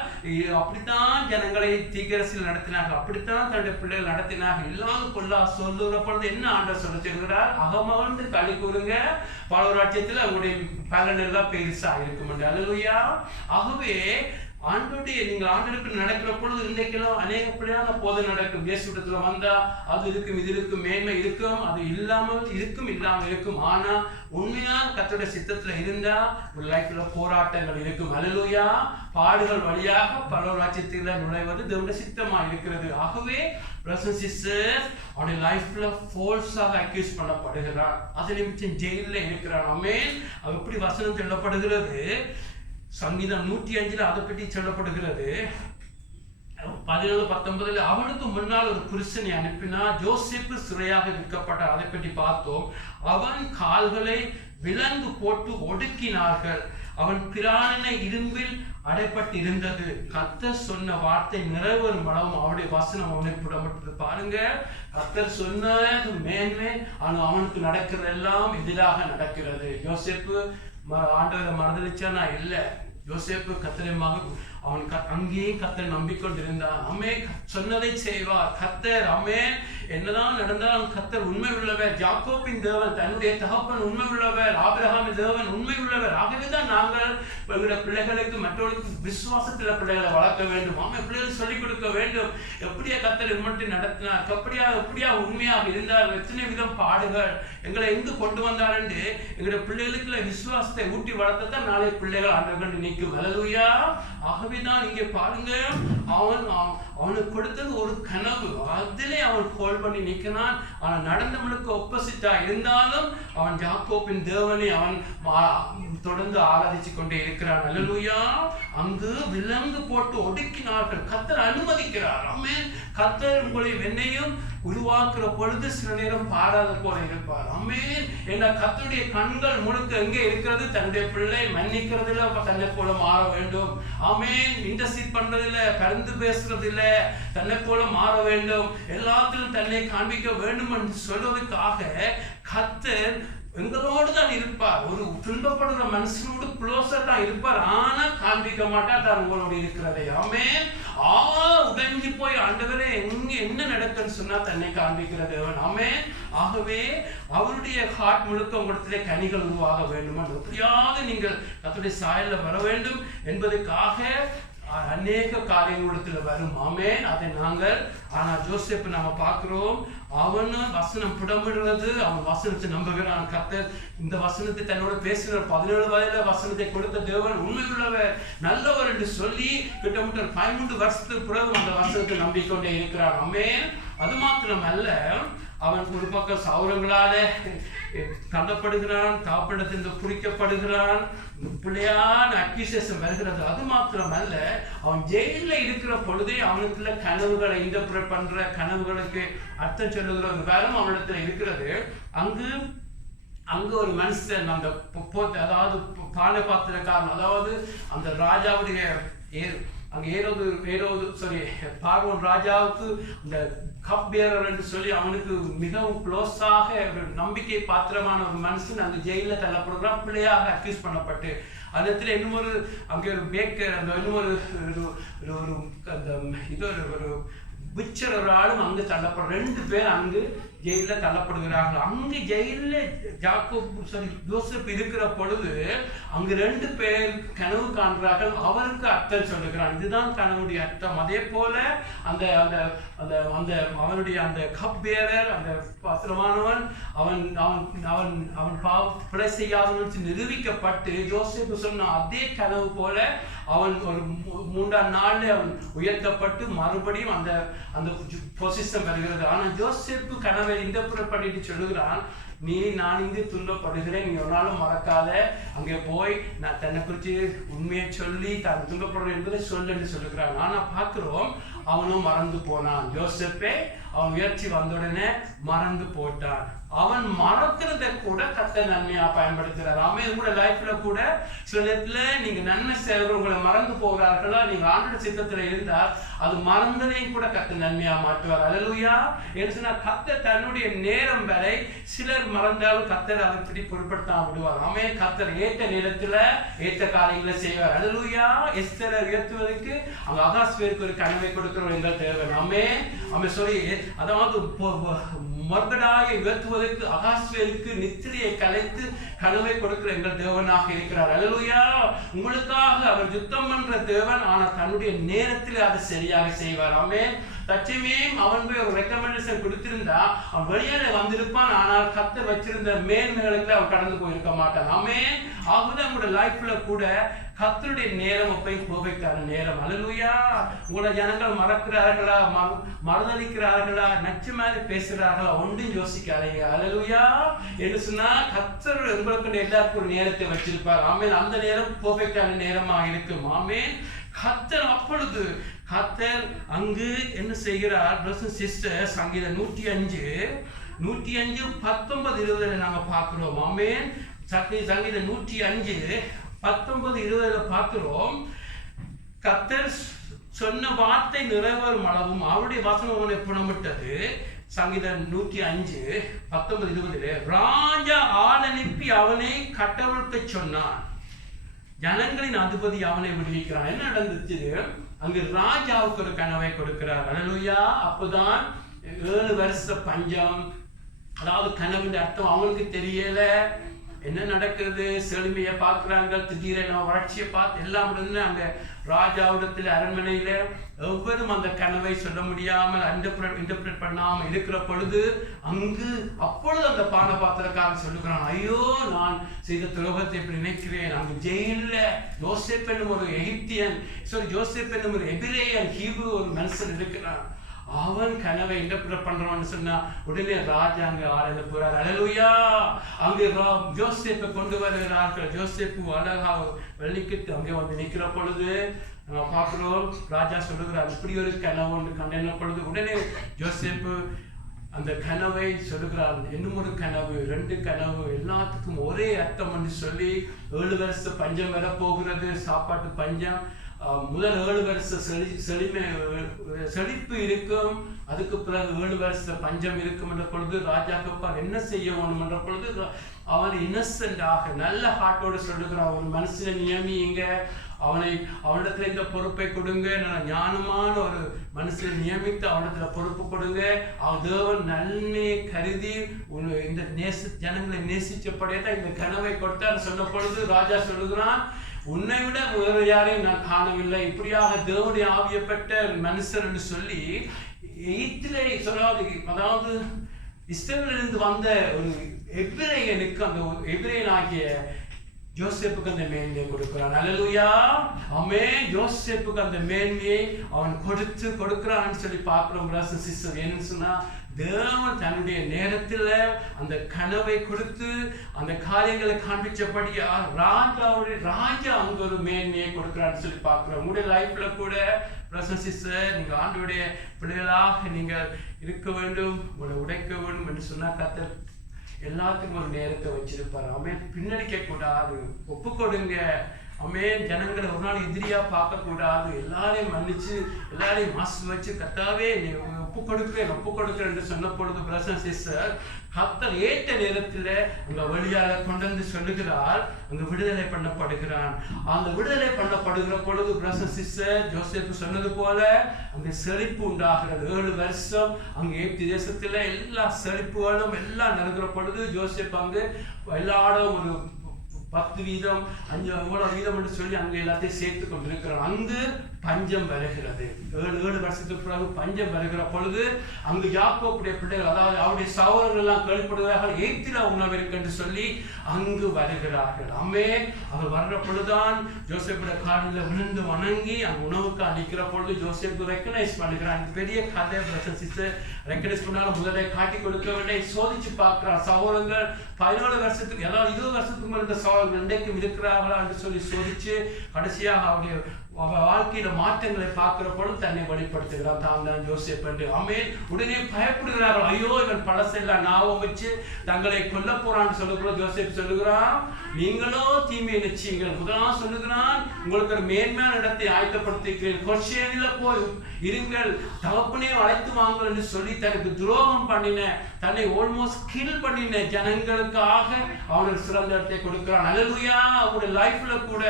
அப்படித்தான் ஜனங்களை தீர்க்கதரிசிகள் நடத்தினார்கள், அப்படித்தான் தன்னுடைய பிள்ளைகள் நடத்தினார்கள், இல்லாத கொள்ளா சொல்லுகிற பொழுது என்ன ஆண்டவர் சொல்ல சொல்கிறார்? அகமகிழ்ந்து களி கூறுங்க, பரலோகராஜ்யத்தில் அவங்களுடைய பலன் எல்லாம் பெருசா இருக்கும். அல்லேலூயா. ஆகவே நீங்கள் ஆண்டவருக்கு நடக்கிற பொழுது இன்றைக்கெல்லாம் அநேக பிள்ளையான போதை நடக்கும். இயேசுவிடத்துல வந்தா அது இருக்கும், இது இருக்கும், மேன்மை இருக்கும், அது இல்லாமல் இருக்கும். ஆனா உண்மையா கர்த்தருடைய சித்தத்துல இருந்தா ஒரு லைஃப்ல போராட்டங்கள் இருக்கும். அல்லேலூயா. பாடுகள் வழியாக பரலோகராஜ்யத்தில் நுழைவது தேவனுடைய சித்தமா இருக்கிறது. ஆகவே பிரதர்ஸ் சிஸ்டர்ஸ் அவனுடைய லைஃப்ல ஃபால்ஸாக அக்யூஸ் பண்ணப்படுகிறார். அது நிமித்தம் ஜெயில இருக்கிறான். ஆமென். அது எப்படி வசனம் சொல்லப்படுகிறது? சங்கீதம் 105 அதை பற்றி சொல்லப்படுகிறது. 17-19 அவனுக்கு முன்னால் ஒரு புருஷனை அனுப்பினார். யோசேப்பு சிறையாக விற்கப்பட்டார். அதை பற்றி பார்த்தோம். அவன் கால்களை விலங்கு போட்டு ஒடுக்கினார்கள். அவன் பிராணன இரும்பில் அடைப்பட்டிருந்தது. கர்த்தர் சொன்ன வார்த்தை நிறைவேறும் அளவும் அவருடைய வசனம் அவனை புடப்பட்டது. பாருங்க, கர்த்தர் சொன்னது மேன்மை, ஆனால் அவனுக்கு நடக்கிறதெல்லாம் எதிராக நடக்கிறது. யோசேப்பு ஆண்டவரை மறந்துடுச்சானா? இல்லை. யோசேப்பு கர்த்தரமாக அவன் அங்கேயும் கர்த்தரை நம்பிக்கொண்டிருந்தான். அம்மே சொன்னதை செய்வார் கர்த்தர். அம்மே என்னதான் நடந்தாலும் கர்த்தர் உண்மை உள்ளவர். யாக்கோபின் தேவன், தன்னுடைய தகப்பன் உண்மை உள்ளவர். ஆபிரகாமின் தேவன் உண்மை உள்ளவர். ஆகவேதான் நாங்கள் எங்களுடைய பிள்ளைகளுக்கு, மற்றவர்களுக்கு விசுவாசத்தில் பிள்ளைகளை வளர்க்க வேண்டும். அம்மே பிள்ளைகளுக்கு சொல்லிக் கொடுக்க வேண்டும். எப்படியா கர்த்தர் மட்டும் நடத்தினார், எப்படியா உண்மையாக இருந்தார், எத்தனை விதம் பாடுகள் எங்களை எங்கு கொண்டு வந்தார் என்று எங்களுடைய பிள்ளைகளுக்குள்ள விசுவாசத்தை ஊட்டி வளர்த்தான் நாளை பிள்ளைகள் ஆண்டவர்கள் நிற்கும். அல்லேலூயா. ஆகவேதான் இங்கே பாருங்க, அவனுக்கு கொடுத்தது ஒரு கனவு, அதிலே அவன் கோல் பண்ணி நிற்கிறான். ஆனால் நடந்தவனுக்கு ஒப்போசிட்டா இருந்தாலும் அவன் யாக்கோபின் தேவனை அவன் தொடர்ந்து ஆராதிச்சு கொண்டே இருக்கிறான். அல்லேலூயா. அங்கு விலங்கு போட்டு ஒடுக்கினார்கள். கர்த்தர் அனுமதிக்கிறார். ஆமென். கர்த்தர் உங்களை என்னையும் உருவாக்குற பொழுது சில நேரம் பாராத போல இருப்பார். ஆமென். ஏன்னா கர்த்தருடைய கண்கள் முழுக்க எங்கே இருக்கிறது? தன்னுடைய பிள்ளை மன்னிக்கிறதுல தன்னை போல மாற வேண்டும். ஆமென். இன்டர்சீட் பண்றதில்ல, பறந்து பேசுறதில்ல, தன்னை போல மாற வேண்டும், எல்லாத்திலும் தன்னை காண்பிக்க வேண்டும் என்று சொல்வதற்காக கர்த்தர் எங்களோடு தான் இருப்பார். ஒரு துன்பப்படுகிற மனுஷனோடு க்ளோஸா தான் இருப்பார். ஆனா காண்பிக்க மாட்டார் தான் உங்களோடு இருக்கிறதே. ஆமென். உடைஞ்சு போய் ஆண்டவரே எங்க என்ன நடக்குன்னு சொன்னா தன்னை காண்பிக்கிற தேவன். ஆமென். ஆகவே அவருடைய ஹார்ட் முழுக்க உங்களிடத்திலே கனிகள் உருவாக வேண்டும். எப்படியாவது நீங்கள் கர்த்தருடைய சாயல்ல வர வேண்டும் என்பதற்காக அநேக காரியங்களிடத்தில் வரும். ஆமென். அதை நாங்கள் ஜோசேப்பு நாம பார்க்கிறோம். அவனு வசனம் புடமிடுறது, அவன் வசனத்தை நம்புகிறான். கர்த்தர் இந்த வசனத்தை தன்னோட பேசுகிறார். 17 வயதுல வசனத்தை கொடுத்த தேவன் உண்மை உள்ளவர், நல்லவர் என்று சொல்லி கிட்டத்தட்ட 13 வருஷத்துக்கு பிறகு அந்த வசனத்தை நம்பிக்கொண்டே இருக்கிறான். ஆமென். அது மாத்திரம் அல்ல, அவன் ஒரு பக்கம் சௌரங்களால தள்ளப்படுகிறான், தாப்பிடத்திலிருந்து குறிக்கப்படுகிறான், பிள்ளையான அக்யூசேஷன் வருகிறது. அது மாத்திரம் அல்ல, அவன் ஜெயில இருக்கிற பொழுதே அவனுக்குள்ள கனவுகளை இன்டர்பிரேட் பண்ற, கனவுகளுக்கு அர்த்தம் சொல்லுகிற ஒரு வேலம் அவனிடத்துல இருக்கிறது. அங்கு ஒரு மனுஷன் அந்த அதாவது பானை பாத்திரக்காரன், அதாவது அந்த ராஜாவுடைய அங்க பார்வோன் ராஜாவுக்கு இந்த கப் பேரர் என்று சொல்லி அவனுக்கு மிகவும் க்ளோஸாக ஒரு நம்பிக்கை பாத்திரமான ஒரு மனுஷன் அந்த ஜெயில தள்ளப்படுகிறான், பிள்ளையாக அக்யூஸ் பண்ணப்பட்டு. அதத்துல இன்னொரு அங்கே ஒரு பேக்கர், அந்த இன்னொரு ஒரு விச்சர் ஒரு ஆளும் அங்கு தள்ளப்படுற, 2 பேர் அங்கு ஜெயில தள்ளப்படுகிறார்கள். அங்கு ஜெயில யோசேப்பு இருக்கிற பொழுது அங்கு 2 பேர் கனவு காண்கிறார்கள். அவருக்கு அர்த்தம் சொல்லுகிறான். இதுதான் கனவுடைய அர்த்தம். அதே போல அந்த அந்த அந்த அந்த அவனுடைய அந்த கப் பேரர், அந்த பத்திரமானவன், அவன் அவன் அவன் அவன் பிழை செய்யாதவன் நிரூபிக்கப்பட்டு யோசேப்பு சொன்ன அதே கனவு போல அவன் ஒரு 3ஆம் நாள்ல அவன் உயர்த்தப்பட்டு மறுபடியும் அந்த அந்த பொசிஷன் வருகிறது. ஆனால் யோசேப்பு கனவை இன்டர்பிரேட் பண்ணிட்டு சொல்லுகிறான், நான் இங்கு துன்பப்படுகிறேன், நீ ஒரு நாளும் மறக்காத, அங்கே போய் நான் தன்னை குறித்து உண்மையை சொல்லி தான் துன்பப்படுறேன் என்பதை சொல்லு சொல்லுகிறான். ஆனா பார்க்கிறோம், அவனும் மறந்து போனான். யோசேப்பே அவன் முயற்சி வந்த உடனே மறந்து போட்டான். அவன் மறக்கிறத கூட கர்த்தர் நன்மையா பயன்படுத்துறார். அவன் கூட லைஃப்ல கூட சில நேரத்துல நீங்க நன்மை செய்றவங்களை மறந்து போகிறார்களா, நீங்க ஆண்டோட சித்தத்துல இருந்தால் அது மறந்ததையும் கூட கர்த்தர் நன்மையா மாற்றுவார். அல்லேலூயா. என்று சொன்னா கர்த்தர் தன்னுடைய நேரம் வரை சிலர் மறந்தாலும் கர்த்தர் அதை பற்றி பொருட்படுத்தாம விடுவார். அவன் கர்த்தர் ஏற்ற நேரத்துல ஏற்ற காரியங்களை செய்வார். அல்லேலூயா. எஸ்தரை உயர்த்துவதற்கு அங்க அகாஸ்வேருக்கு ஒரு கனவை கொடுக்கிறவர் எங்கள் தேவன். அவன் சொல்லி அதாவது மர்கடாயை உயர்த்துவதற்கு அகாஸ்வேருக்கு நித்திரையை கலைத்து கனவை கொடுக்கிற எங்கள் தேவனாக இருக்கிறார். அல்லேலூயா. உங்களுக்காக அவர் யுத்தம் பண்ற தேவன், ஆனால் தன்னுடைய நேரத்தில் அதை சரியாக செய்வார். ஆமென். தச்சமயம் அவன் போய் ஒரு ரெக்கமெண்டேஷன் கொடுத்திருந்தா அவன் வெளியே வந்திருப்பான். ஆனால் கர்த்தர் வச்சிருந்த மேன்மைகளுக்கு அவன் கடந்து போயிருக்க மாட்டான். ஆமென். ஆகுது உங்களோட லைஃப்ல கூட கர்த்தருடைய நேரம் அப்பையும் கோபைக்கான நேரம். அல்லேலூயா. உங்களோட ஜனங்கள் மறக்கிறார்களா, மறுதளிக்கிறார்களா, நச்சு மாதிரி பேசுகிறார்களா, ஒன்றும் யோசிக்காதீங்க. அல்லேலூயா. என்று சொன்னா கர்த்தர் உங்களுக்கு எல்லாருக்கும் ஒரு நேரத்தை வச்சிருப்பார். ஆமென். அந்த நேரம் கோபைக்கான நேரமாக இருக்கும். ஆமென். கர்த்தர் அப்பொழுது கர்த்தர் அங்கு என்ன செய்கிறார்? சிஸ்டர், சங்கீதம் 105 19 20 நாங்க பார்க்கிறோம். ஆமென். சங்கீதம் 105 19 20 பார்க்கிறோம். கர்த்தர் சொன்ன வார்த்தை நிறைவேறும் அளவும் அவருடைய வசனம் அவனை புணமிட்டது. சங்கீதம் 105 19 20 ராஜா ஆள் அனுப்பி அவனை கட்டவிழ்க்க சொன்னான், ஜனங்களின் அதிபதி அவனை விடுவிக்கிறான். என்ன நடந்துச்சு? அங்கு ராஜாவுக்கு ஒரு கனவை கொடுக்கிறார். அல்லேலூயா. அப்போதான் 7 வருஷ பஞ்சம், அதாவது கனவுன்ற அர்த்தம் அவங்களுக்கு தெரியல. என்ன நடக்குது? செழுமையை பார்க்குறாங்க, திடீரென வறட்சியை பார்த்து எல்லாம் அங்க ராஜாவிடத்தில் அரண்மனையில எவரும் அந்த கனவை சொல்ல முடியாமல் இன்டர்பிரேட் பண்ணாமல் இருக்கிற பொழுது அங்கு அப்பொழுது அந்த பானபாத்திரக்காரன் சொல்லுகிறான், ஐயோ நான் செய்த துரோகத்தை எப்படி நினைக்கிறேன். அங்கு ஜெயில யோசேப் என்னும் ஒரு எகிப்தியன், யோசேப் என்னும் ஒரு எபிரேயன் ஹீப்ரு ஒரு மனுஷன் இருக்கிறான். அவன் கனவை இன்டர்பிரேட் பண்றான்னு சொன்னா உடனே ராஜா அங்க ஆளுநர் போறார். அல்லேலூயா. அங்கு யோசேப்பை கொண்டு வருகிறார்கள். யோசேப்பு அழகா வெள்ளிக்கிட்டு அங்கே வந்து நிற்கிற பொழுது நம்ம பார்க்கிறோம், ராஜா சொல்லுகிறார், இப்படி ஒரு கனவு ஒன்று கண்ட பொழுது உடனே யோசேப்பு அந்த கனவை சொல்லுகிறார். இன்னும் ஒரு கனவு, 2 கனவு, எல்லாத்துக்கும் ஒரே அர்த்தம் என்று சொல்லி 7 வருஷ பஞ்சம் வரப்போகிறது, சாப்பாட்டு பஞ்சம். முதல் 7 வருஷ செழிப்பு இருக்கும், அதுக்கு பிறகு 7 வருஷ பஞ்சம் இருக்கும் என்ற பொழுது ராஜாக்கப்பால் என்ன செய்ய வேணும் என்ற பொழுது அவன் இன்னசென்டாக நல்ல ஹார்ட்டோடு சொல்லுகிறான், ஒரு மனுஷனை நியமிங்க, அவனிடத்துல இந்த பொறுப்பை கொடுங்க, நான் ஞானமான ஒரு மனுஷனை நியமித்து அவனிடத்துல பொறுப்பு கொடுங்க, தேவன் நன்மையை கருதி இந்த ஜனங்களை நேசிச்சபடியே தான் இந்த கனவை கொடுத்தார் சொன்ன பொழுது ராஜா சொல்லுகிறான், உன்னை விட வேறு யாரையும் நான் காணவில்லை, இப்படியாக தேவனுடைய ஆவியப்பட்ட மனுஷர் என்று சொல்லி 8லே சொல்லாது. அதாவது இஸ்ரவேலிலிருந்து வந்த ஒரு எபிரேயனுக்கு, அந்த எபிரேயன் ஆகிய யோசேப்புக்கு அந்த மேன்மையை கொடுக்கிறான். அல்லேலூயா. ஆமென். யோசேப்புக்கு அந்த மேன்மையை அவன் கொடுக்கிறான்னு சொல்லி பார்க்கிறோம். பிரதர்ஸ் சிஸ்டர், என்னன்னு சொன்னா தேவன் தன்னுடைய நேரத்தில் அந்த கனவை கொடுத்து அந்த காரியங்களை காண்பிச்சபடியா ராஜா அங்க ஒரு மேன்மையை கொடுக்கிறான்னு சொல்லி பார்க்கிறோம். உங்களுடைய லைஃப்ல கூட பிரதர்ஸ் சிஸ்டர், நீங்க ஆண்டவருடைய பிள்ளைகளாக நீங்க இருக்க வேண்டும், உங்களை உடைக்க வேண்டும் என்று சொன்னா கர்த்தர் எல்லாத்துக்கும் ஒரு நேரத்தை வச்சிருப்பாரு. ஆமென். பின்னடிக்க கூடாது, ஒப்பு கொடுங்க. ஆமென். ஜனங்களை ஒரு நாள் எதிரியா பார்க்க கூடாது, எல்லாரையும் மன்னிச்சு எல்லாரையும் மாசு வச்சு கர்த்தாவே ஒப்பு கொடுக்கிறேன் என்று சொன்ன பொழுது பிரதர்ஸ் சிஸ்டர், கர்த்தர் ஏற்ற நேரத்தில் அங்க வழியாக கொண்டு வந்து சொல்லுகிறார், அங்க விடுதலை பண்ணப்படுகிறான். அந்த விடுதலை பண்ணப்படுகிற பொழுது பிரதர்ஸ் சிஸ்டர், யோசேப்பு சொன்னது போல அங்க செழிப்பு உண்டாகிறது. 7 வருஷம் அங்க எகிப்து தேசத்துல எல்லா செழிப்புகளும் எல்லாம் நடக்கிற பொழுது யோசேப்பு அங்கு எல்லாரும் ஒரு 10% 5 வீதம் என்று சொல்லி அங்க எல்லாத்தையும் சேர்த்து கொண்டிருக்கிறார். அங்கு பஞ்சம் வருகிறது. 7 வருஷத்துக்கு பிறகு பஞ்சம் வருகிற பொழுது அங்கு யாக்கோபுடைய பிள்ளைகள், அதாவது அவருடைய சகோதரர்கள் எல்லாம் கேள்விப்படுகிறார்கள், எகிப்தில உணவு இருக்கு என்று சொல்லி அங்கு வருகிறார்கள். ஆமென். அவர் வர்ற பொழுதுதான் யோசேப்புடைய காலில் விழுந்து வணங்கி அங்கு உணவுக்கு அளிக்கிற பொழுது யோசேப்பு ரெக்கனைஸ் பண்ணுகிறான். பெரிய கதை சிஸ்டர், ரெக்கனைஸ் பண்ணாலும் முதலே காட்டி கொடுக்கவில்லை, சோதிச்சு பார்க்கிறார். சகோதரர்கள் 17 வருஷத்துக்கு, அதாவது 20 வருஷத்துக்கு மேல் இந்த சகோதரர்கள் இன்றைக்கும் இருக்கிறார்களா என்று சொல்லி சோதிச்சு கடைசியாக அவருடைய வாழ்க்கையில மாற்றங்களை பார்க்கிற பொழுது தன்னை வெளிப்படுத்துகிறார், தான் தான் யோசேப் என்று. ஆமென். உடனே பயப்படுகிறார்கள், ஐயோ இவன் பழசெல்லாம் ஞாபகம் வச்சு தங்களை கொல்ல போறான்னு சொல்லுகிறோம். யோசேப் சொல்லுகிறான், நீங்களோ தீமையை நிச்சயங்கள். முதலாம் சொல்லுகிறான், உங்களுக்கு ஒரு மேன்மையான இடத்தை ஆயத்தப்படுத்திக்கிறேன், கொர்ஷேனில போய் இருங்கள், தகப்பனே அழைத்து வாங்கள் என்று சொல்லி தனக்கு துரோகம் பண்ணின, தன்னை ஆல்மோஸ்ட் கில் பண்ணின ஜனங்களுக்காக அவனுக்கு சிறந்த இடத்தை கொடுக்கிறான். அல்லேலூயா. அவங்களுடைய லைஃப்ல கூட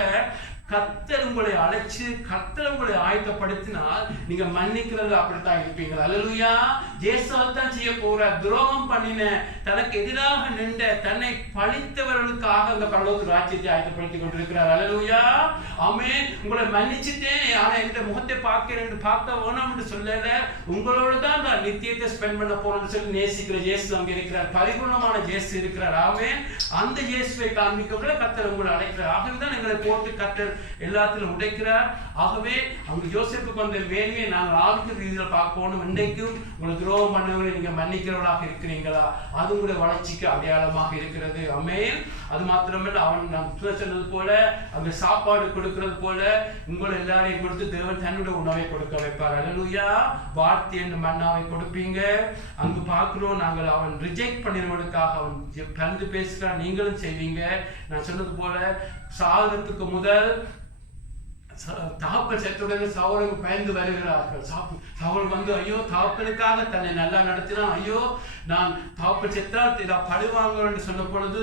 கர்த்தர் உங்களை அழைச்சு கர்த்தர் உங்களை ஆயத்தப்படுத்தினால் நீங்க மன்னிக்கிறது அப்படித்தான் இருப்பீங்க. அல்லேலூயா. ஜேசவ் தான் செய்ய போற, துரோகம் பண்ணின, தனக்கு எதிராக நின்ற, தன்னை பழித்தவர்களுக்காக அந்த பரலோக ராஜ்யத்தை ஆயத்தப்படுத்திக் கொண்டிருக்கிறார். அல்லேலூயா. ஆமென். உங்களை மன்னிச்சுட்டேன், ஆனா இந்த முகத்தை பார்க்க வேணாம் என்று சொல்லல, உங்களோட தான் நான் நித்தியத்தை ஸ்பெண்ட் பண்ண போறேன்னு சொல்லி நேசிக்கிற ஜேசு அங்க இருக்கிறார், பரிபூர்ணமான ஜேசு இருக்கிறார். ஆமென். அந்த ஜேசுவை காண்பிக்க கர்த்தர் உங்களை அழைக்கிறார். ஆகவேதான் எங்களை போட்டு கர்த்தர் எல்லாத்திலும் உடைக்கிறார். ஆகவே அங்கு யோசேப்புக்கு வந்த மேன்மையை நாங்கள் ஆவிக்குரிய ரீதியில் பார்க்கணும். இன்றைக்கும் உங்களை துரோகம் பண்ணவங்களை நீங்க மன்னிக்கிறவர்களாக இருக்கிறீங்களா? அது உங்களுடைய வளர்ச்சிக்கு அடையாளமாக இருக்கிறது. ஆமென். அது மாத்திரமல்ல, அவன் நாம் சொன்னது போல அங்கு சாப்பாடு கொடுக்கிறது போல உங்களை எல்லாரையும் கொடுத்து தேவன் தன்னுடைய உணவை கொடுக்க வைப்பார். அல்லேலூயா. வார்த்தை என்ற மன்னாவை கொடுப்பீங்க. அங்கு பார்க்கிறோம், நாங்கள் அவன் ரிஜெக்ட் பண்ணினவனுக்காக அவன் கலந்து பேசுகிறான், நீங்களும் செய்வீங்க. நான் சொன்னது போல சாகரத்துக்கு முதல் தகப்பன் செத்துடனே சவுலுக்கு பயந்து வருகிறார்கள். சவுல் வந்து ஐயோ தகப்பனுக்காக தன்னை நல்லா நடத்தினான், ஐயோ நான் தகப்பன் செத்தால் இதை பழுவாங்க என்று சொன்ன பொழுது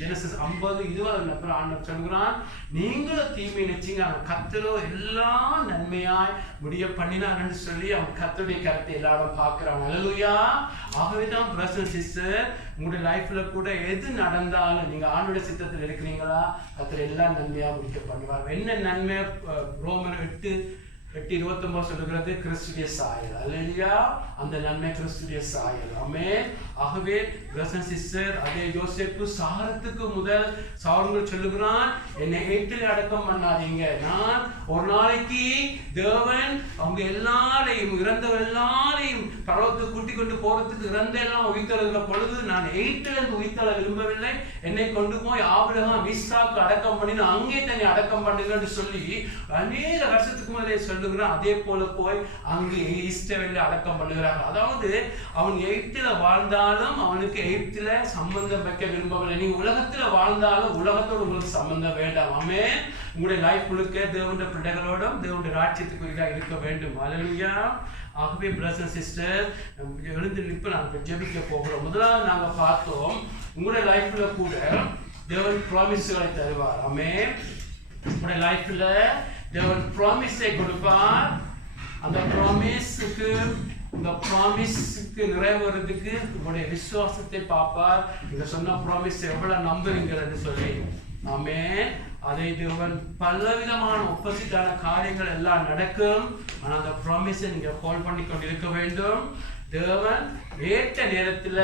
ஜெனசிஸ் 50:20 ஆண்டவர் சொல்கிறான், நீங்களும் தீமை நினைச்சீங்க, அவன் கர்த்தரோ எல்லாம் நன்மையாய் முடிய பண்ணினார் என்று சொல்லி அவன் கர்த்தருடைய கருத்தை எல்லாரும் பார்க்கிறான். அல்லேலூயா. ஆகவேதான் பிரதர்ஸ் சிஸ்டர், உங்களுடைய லைஃப்ல கூட எது நடந்தாலும் நீங்க ஆண்டவருடைய சித்தத்தில் இருக்கிறீங்களா, கர்த்தர் எல்லாம் நன்மையா முடிக்க பண்ணுவார். என்ன நன்மை? ரோமர் 8:29 சொல்லுகிறது, கிறிஸ்துடைய சாயல். அல்லேலூயா. அந்த நன்மை கிறிஸ்துடைய சாயல். ஆமென். ஆகவே பிரதர்ஸ் சிஸ்டர், அதே யோசேப்பு சாகரத்துக்கு முதல் சவுல் சொல்லுகிறான், என்னை எகிப்தில் அடக்கம் பண்ணாதீங்க, நான் ஒரு நாளைக்கு தேவன் அவங்க எல்லாரையும் இறந்தவர் எல்லாரையும் பரவத்துக்கு கூட்டி கொண்டு போறதுக்கு இறந்த எல்லாம் உயிர்த்தெழுகிற பொழுது நான் எகிப்திலிருந்து உயிர்த்தெழ விரும்பவில்லை, என்னை கொண்டு போய் ஆபிரகாம் ஈசாக்கு அடக்கம் பண்ணி அங்கே தன்னை அடக்கம் பண்ணுங்கன்னு சொல்லி அநேக வருஷத்துக்கு முதலே சொல்லுகிறான். அதே போல போய் அங்கு இஸ்ரவேலில் அடக்கம் பண்ணுகிறார். அதாவது அவன் எகிப்தில வாழ்ந்தாலும் அவனுக்கு எகிப்தில சம்பந்தம் வைக்க விரும்பவில்லை. நீ உலகத்துல வாழ்ந்தாலும் உலகத்தோடு உங்களுக்கு சம்பந்தம் வேண்டாம். ஆமென். உங்களுடைய லைஃப் முழுக்க தேவனுடைய பிள்ளைகளோடும் தேவனுடைய ராஜ்யத்துக்குரிய இருக்க வேண்டும். அல்லேலூயா. ஆகவே பிரதர்ஸ் சிஸ்டர், எழுந்து நிற்ப நாங்கள் ஜெபிக்க போகிறோம். முதலாவது நாங்க பார்த்தோம், உங்களுடைய லைஃப்ல கூட தேவன் ப்ராமிஸ்களை தருவார். ஆமென். உங்களுடைய லைஃப்ல தேவன் ப்ராமிஸை கொடுப்பார். அந்த ப்ராமிஸுக்கு நிறைவேறதுக்கு உங்களுடைய விசுவாசத்தை பார்ப்பார். நீங்க சொன்ன ப்ராமிஸ் எவ்வளவு நம்புறீங்கன்னு சொல்லி. ஆமென். அதை தேவன் பலவிதமான ஆப்போசிட்டான காரியங்கள் எல்லாம் நடக்கும். ஆனா அந்த ப்ராமிஸை நீங்க ஹோல்ட் பண்ணி கொண்டு இருக்க வேண்டும். தேவன் ஏற்ற நேரத்துல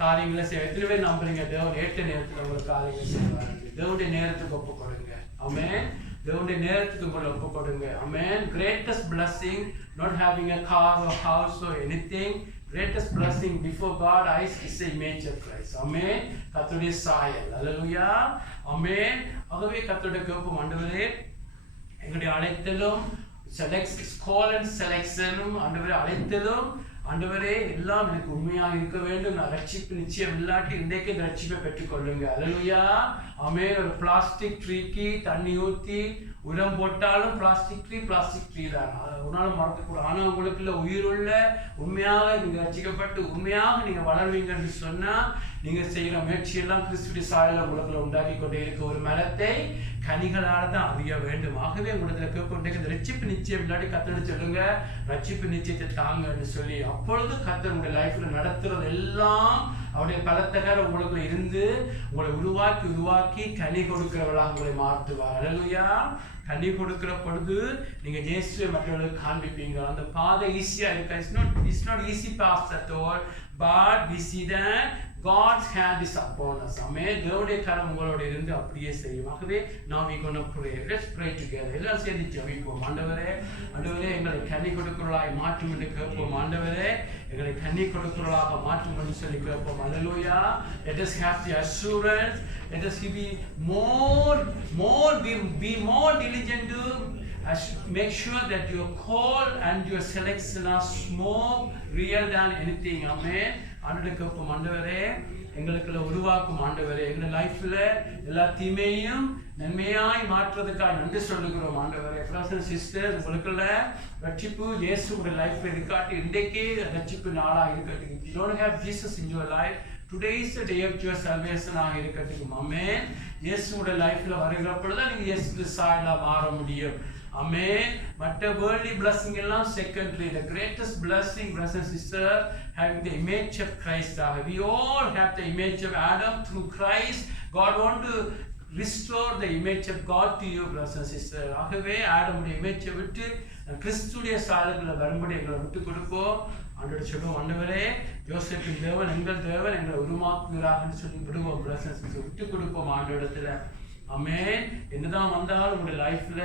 காரியங்களை செய்ய. எத்தனை பேர் நம்புறீங்க தேவன் ஏற்ற நேரத்துல ஒரு காரியங்களை செய்வார்? தேவனுடைய நேரத்துக்கு ஒப்பு கொடுங்க. ஆமென். தேவனுடைய நேரத்துக்கு உங்களை ஒப்பு கொடுங்க. ஆமென். Greatest blessing, not having a car or house or anything. Greatest blessing before God eyes is the image of Christ. ஆமென். கர்த்தருடைய சாயல். அல்லேலூயா. ஆமென். ஆகவே கர்த்தருடைய கேட்போம், ஆண்டவரே எங்களுடைய அழைத்தலும் கால் அண்ட் செலக்ஷனும் ஆண்டவரே அழைத்தலும் ஆண்டவரே எல்லாம் எனக்கு உண்மையாக இருக்க வேண்டும். நான் ரட்சிப்பு நிச்சயம் இல்லாட்டி இன்றைக்கு இந்த ரட்சிப்பை பெற்றுக்கொள்ளுங்க. அல்லேலூயா. ஆமென். ஒரு பிளாஸ்டிக் ட்ரீக்கு தண்ணி ஊற்றி உரம் போட்டாலும் பிளாஸ்டிக் ட்ரீ தான், ஒரு நாள் மறக்கக்கூடாது. ஆனால் உங்களுக்குள்ள உயிருள்ள உண்மையாக நீங்க ரட்சிக்கப்பட்டு உண்மையாக நீங்க வளர்வீங்கன்னு சொன்னா நீங்க செய்கிற முயற்சியெல்லாம் கிறிஸ்துவின் சாயலை உலகில் உண்டாக்கி கொண்டே இருக்க ஒரு மரத்தை கனிகளால் தான் அறிய வேண்டும். ஆகவே உங்களுடைய கேட்கொண்டே இந்த ரட்சிப்பு நிச்சயம் இல்லாட்டி கர்த்தர் சொல்லுங்க, ரட்சிப்பு நிச்சயத்தை தாங்கன்னு சொல்லி. அப்பொழுது கர்த்தர் உங்களுடைய லைஃப்ல நடத்துறது எல்லாம் அவருடைய பலத்தகார உங்களுக்குள்ள இருந்து உங்களை உருவாக்கி கனி கொடுக்கிறவர்களாக உங்களை மாற்றுவார். அல்லேலூயா. கனி கொடுக்கிற பொழுது நீங்க இயேசுவை மற்றவர்களுக்கு காண்பிப்பீங்க. அந்த பாதை ஈஸியா இருக்கா? It's not easy path at all, but we see that God's hand is upon us. Amen. தேவனுடைய கரம் உங்களோட இருந்து அப்படியே செய்யும். ஆகவே now we going to pray. Let's pray together. எல்லாரும் சேர்ந்து ஜெபிப்போம். ஆண்டவரே எங்களை கனி கொடுக்கிறவர்களாய் மாற்றும் என்று கேட்போம். ஆண்டவரே எங்களை கனி கொடுக்கிறவர்களாக மாற்றும் என்று சொல்லி கேட்போம். அல்லேலூயா. Let us have the assurance. Let us be more diligent to make sure that your call and your selection are more real than anything. Amen. ஆண்டவரே கேட்போம். ஆண்டவரே எங்களுக்குள்ள உருவாக்கும் ஆண்டவரே, எங்க லைஃப்ல எல்லா தீமையும் நன்மையாய் மாற்றுறதுக்காக நன்றி சொல்லுகிறோம். ஆண்டவரே பிரதர்ஸ் சிஸ்டர், உங்களுக்குள்ள ரட்சிப்பு இயேசுவோட லைஃப்ல இருக்காட்டி இன்றைக்கே ரட்சிப்பு நாளா இருக்கட்டும். You don't have Jesus in your life, today is the day of your salvation ஆக இருக்கட்டும். ஆமென். இயேசுவோட லைஃப்ல வருகிற பொழுது நீங்க இயேசுக்கு சாயலா மாற முடியும். Amen. But the worldly blessing எல்லாம் secondary. The greatest blessing, brothers and sisters, having the image of Christ. We all have the image of Adam through Christ. God want to restore the image of God to you, brothers and sisters. ஆகவே ஆடமுடைய இமேஜை விட்டு கிறிஸ்துடைய சாயலுக்குள்ள வரும்படி எங்களை விட்டு கொடுப்போம். ஆண்டவரே சொல்லுவோம், ஆண்டவரே யோசேப்பின் தேவன் எங்கள் தேவன் எங்களை உருமாக்குகிறார்னு சொல்லி விடுவோம். brothers and sisters விட்டு கொடுப்போம் ஆண்டவரிடத்துல. ஆமென். என்னதான் வந்தாலும் உங்களுடைய லைஃப்ல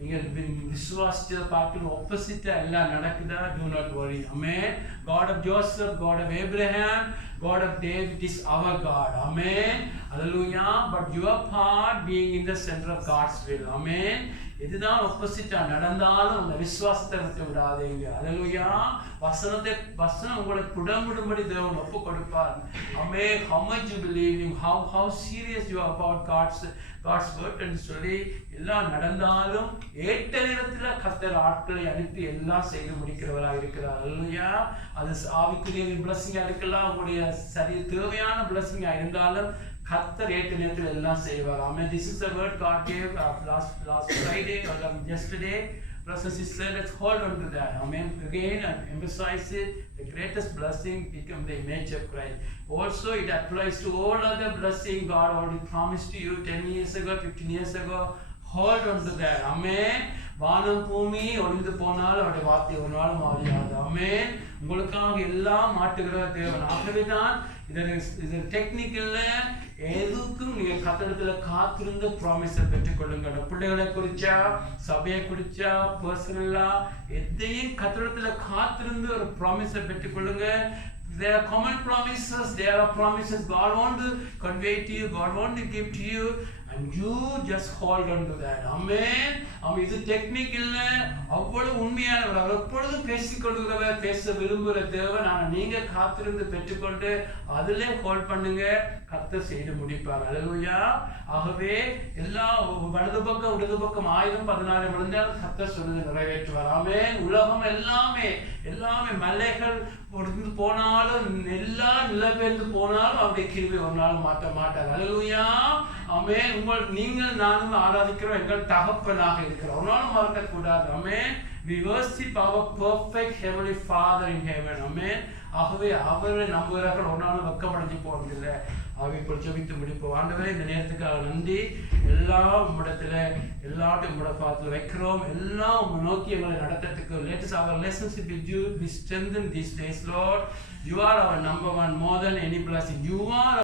நீங்கள் விசுவாசிச்சதை பார்க்கணும் ஆப்போசிட்டா எல்லாம் நடக்குதா, do not worry. Amen. God of Joseph, God of Abraham, God of David is our God. Amen. Hallelujah. But your part being in the center of God's will. Amen. இதுதான் ஆப்போசிட்டா நடந்தாலும் அந்த விசுவாசத்தை விட்டு விடாதீங்க. ஹல்லேலூயா. வசனம் உங்களை புடமிடும்படி தேவன் ஒப்பு கொடுப்பார். Amen. How much you believe him, how serious you are about God's word என்று சொல்லி எல்லாம் நடந்தாலும் ஏற்ற நேரத்தில் கர்த்தர் ஆட்களை அனுப்பி எல்லாம் செய்து முடிக்கிறவராக இருக்கிறார். ஹல்லேலூயா. அது ஆவிக்குரிய பிளஸிங்கா இருக்கலாம், உங்களுடைய சரி தேவையான பிளஸிங்கா இருந்தாலும் கர்த்தர் ஏற்ற நேரத்தில் எல்லாம் செய்வார். Amen. This is the word God gave last Friday or yesterday. Brothers and sisters, let's hold on to that. Amen. Again, I emphasize it. The greatest blessing become the image of Christ. Also, it applies to all other blessing God already promised to you 10 years ago, 15 years ago. Hold on to that. Amen. வானம் பூமி ஒளிந்து போனால் அவருடைய வார்த்தை ஒரு நாளும் மாறியாது. ஆமென். உங்களுக்காக எல்லாம் மாட்டுகிற தேவன். ஆகவேதான் இது டெக்னிக்கல்ல எதுக்கும் நீங்க கத்தடத்துல காத்திருந்து ப்ராமிஸை பெற்றுக்கொள்ளுங்க. பிள்ளைகளை குறிச்சா, சபையை குறிச்சா, பர்சனலா எதையும் கத்தடத்துல காத்திருந்து ஒரு ப்ராமிஸை பெற்றுக்கொள்ளுங்க. There are common promises. There are promises God wants to convey to you. God wants to give to you. And you just hold on to that. Amen. இது டெக்னிக் இல்ல, அவ்வளவு உண்மையானவர். எப்பொழுதும் பேசிக்கொள்கிறவர், பேச விரும்புகிற தேவன். ஆனால் நீங்க காத்திருந்து பெற்றுக்கொண்டு அதிலே ஹோல்ட் பண்ணுங்க, கர்த்தர் செய்து முடிப்பார். ஹல்லேலூயா. ஆகவே எல்லா வலது பக்கம் இடது பக்கம் 1000-14 விழுந்தால் கர்த்தர் சொல்லுது நிறைவேற்றுவார். ஆமென். உலகம் எல்லாமே மலைகள் ஒடிந்து போனாலும் எல்லா நிலப்பெயர்ந்து போனாலும் அவருடைய கிருபை ஒரு நாள் மாற்ற மாட்டார். ஹல்லேலூயா. ஆமென். நீங்கள் நானும் ஆராதிக்கிறோம் எங்கள் தகப்பனாக இருக்கிறோம், ஒரு நாளும் மறக்க கூடாது. ஆமென். We worship our perfect heavenly Father in heaven. ஆமென். ஆகவே அவரை நம்புகிறார்கள், ஒரு நாளும் வெட்கமடைஞ்சு போவதில்லை. ஆகவே இப்போ ஜெபித்து முடிப்போம். ஆண்டவரே, இந்த நேரத்துக்காக நன்றி. எல்லாம் உம்மிடத்துல எல்லாத்தையும் உம்முடைய பாதத்தில் வைக்கிறோம். எல்லாம் உம்மை நோக்கி எங்களை நடத்துறதுக்கு let us our relationship with you be strengthened these days, Lord. You are our number one, more than any blessing. You are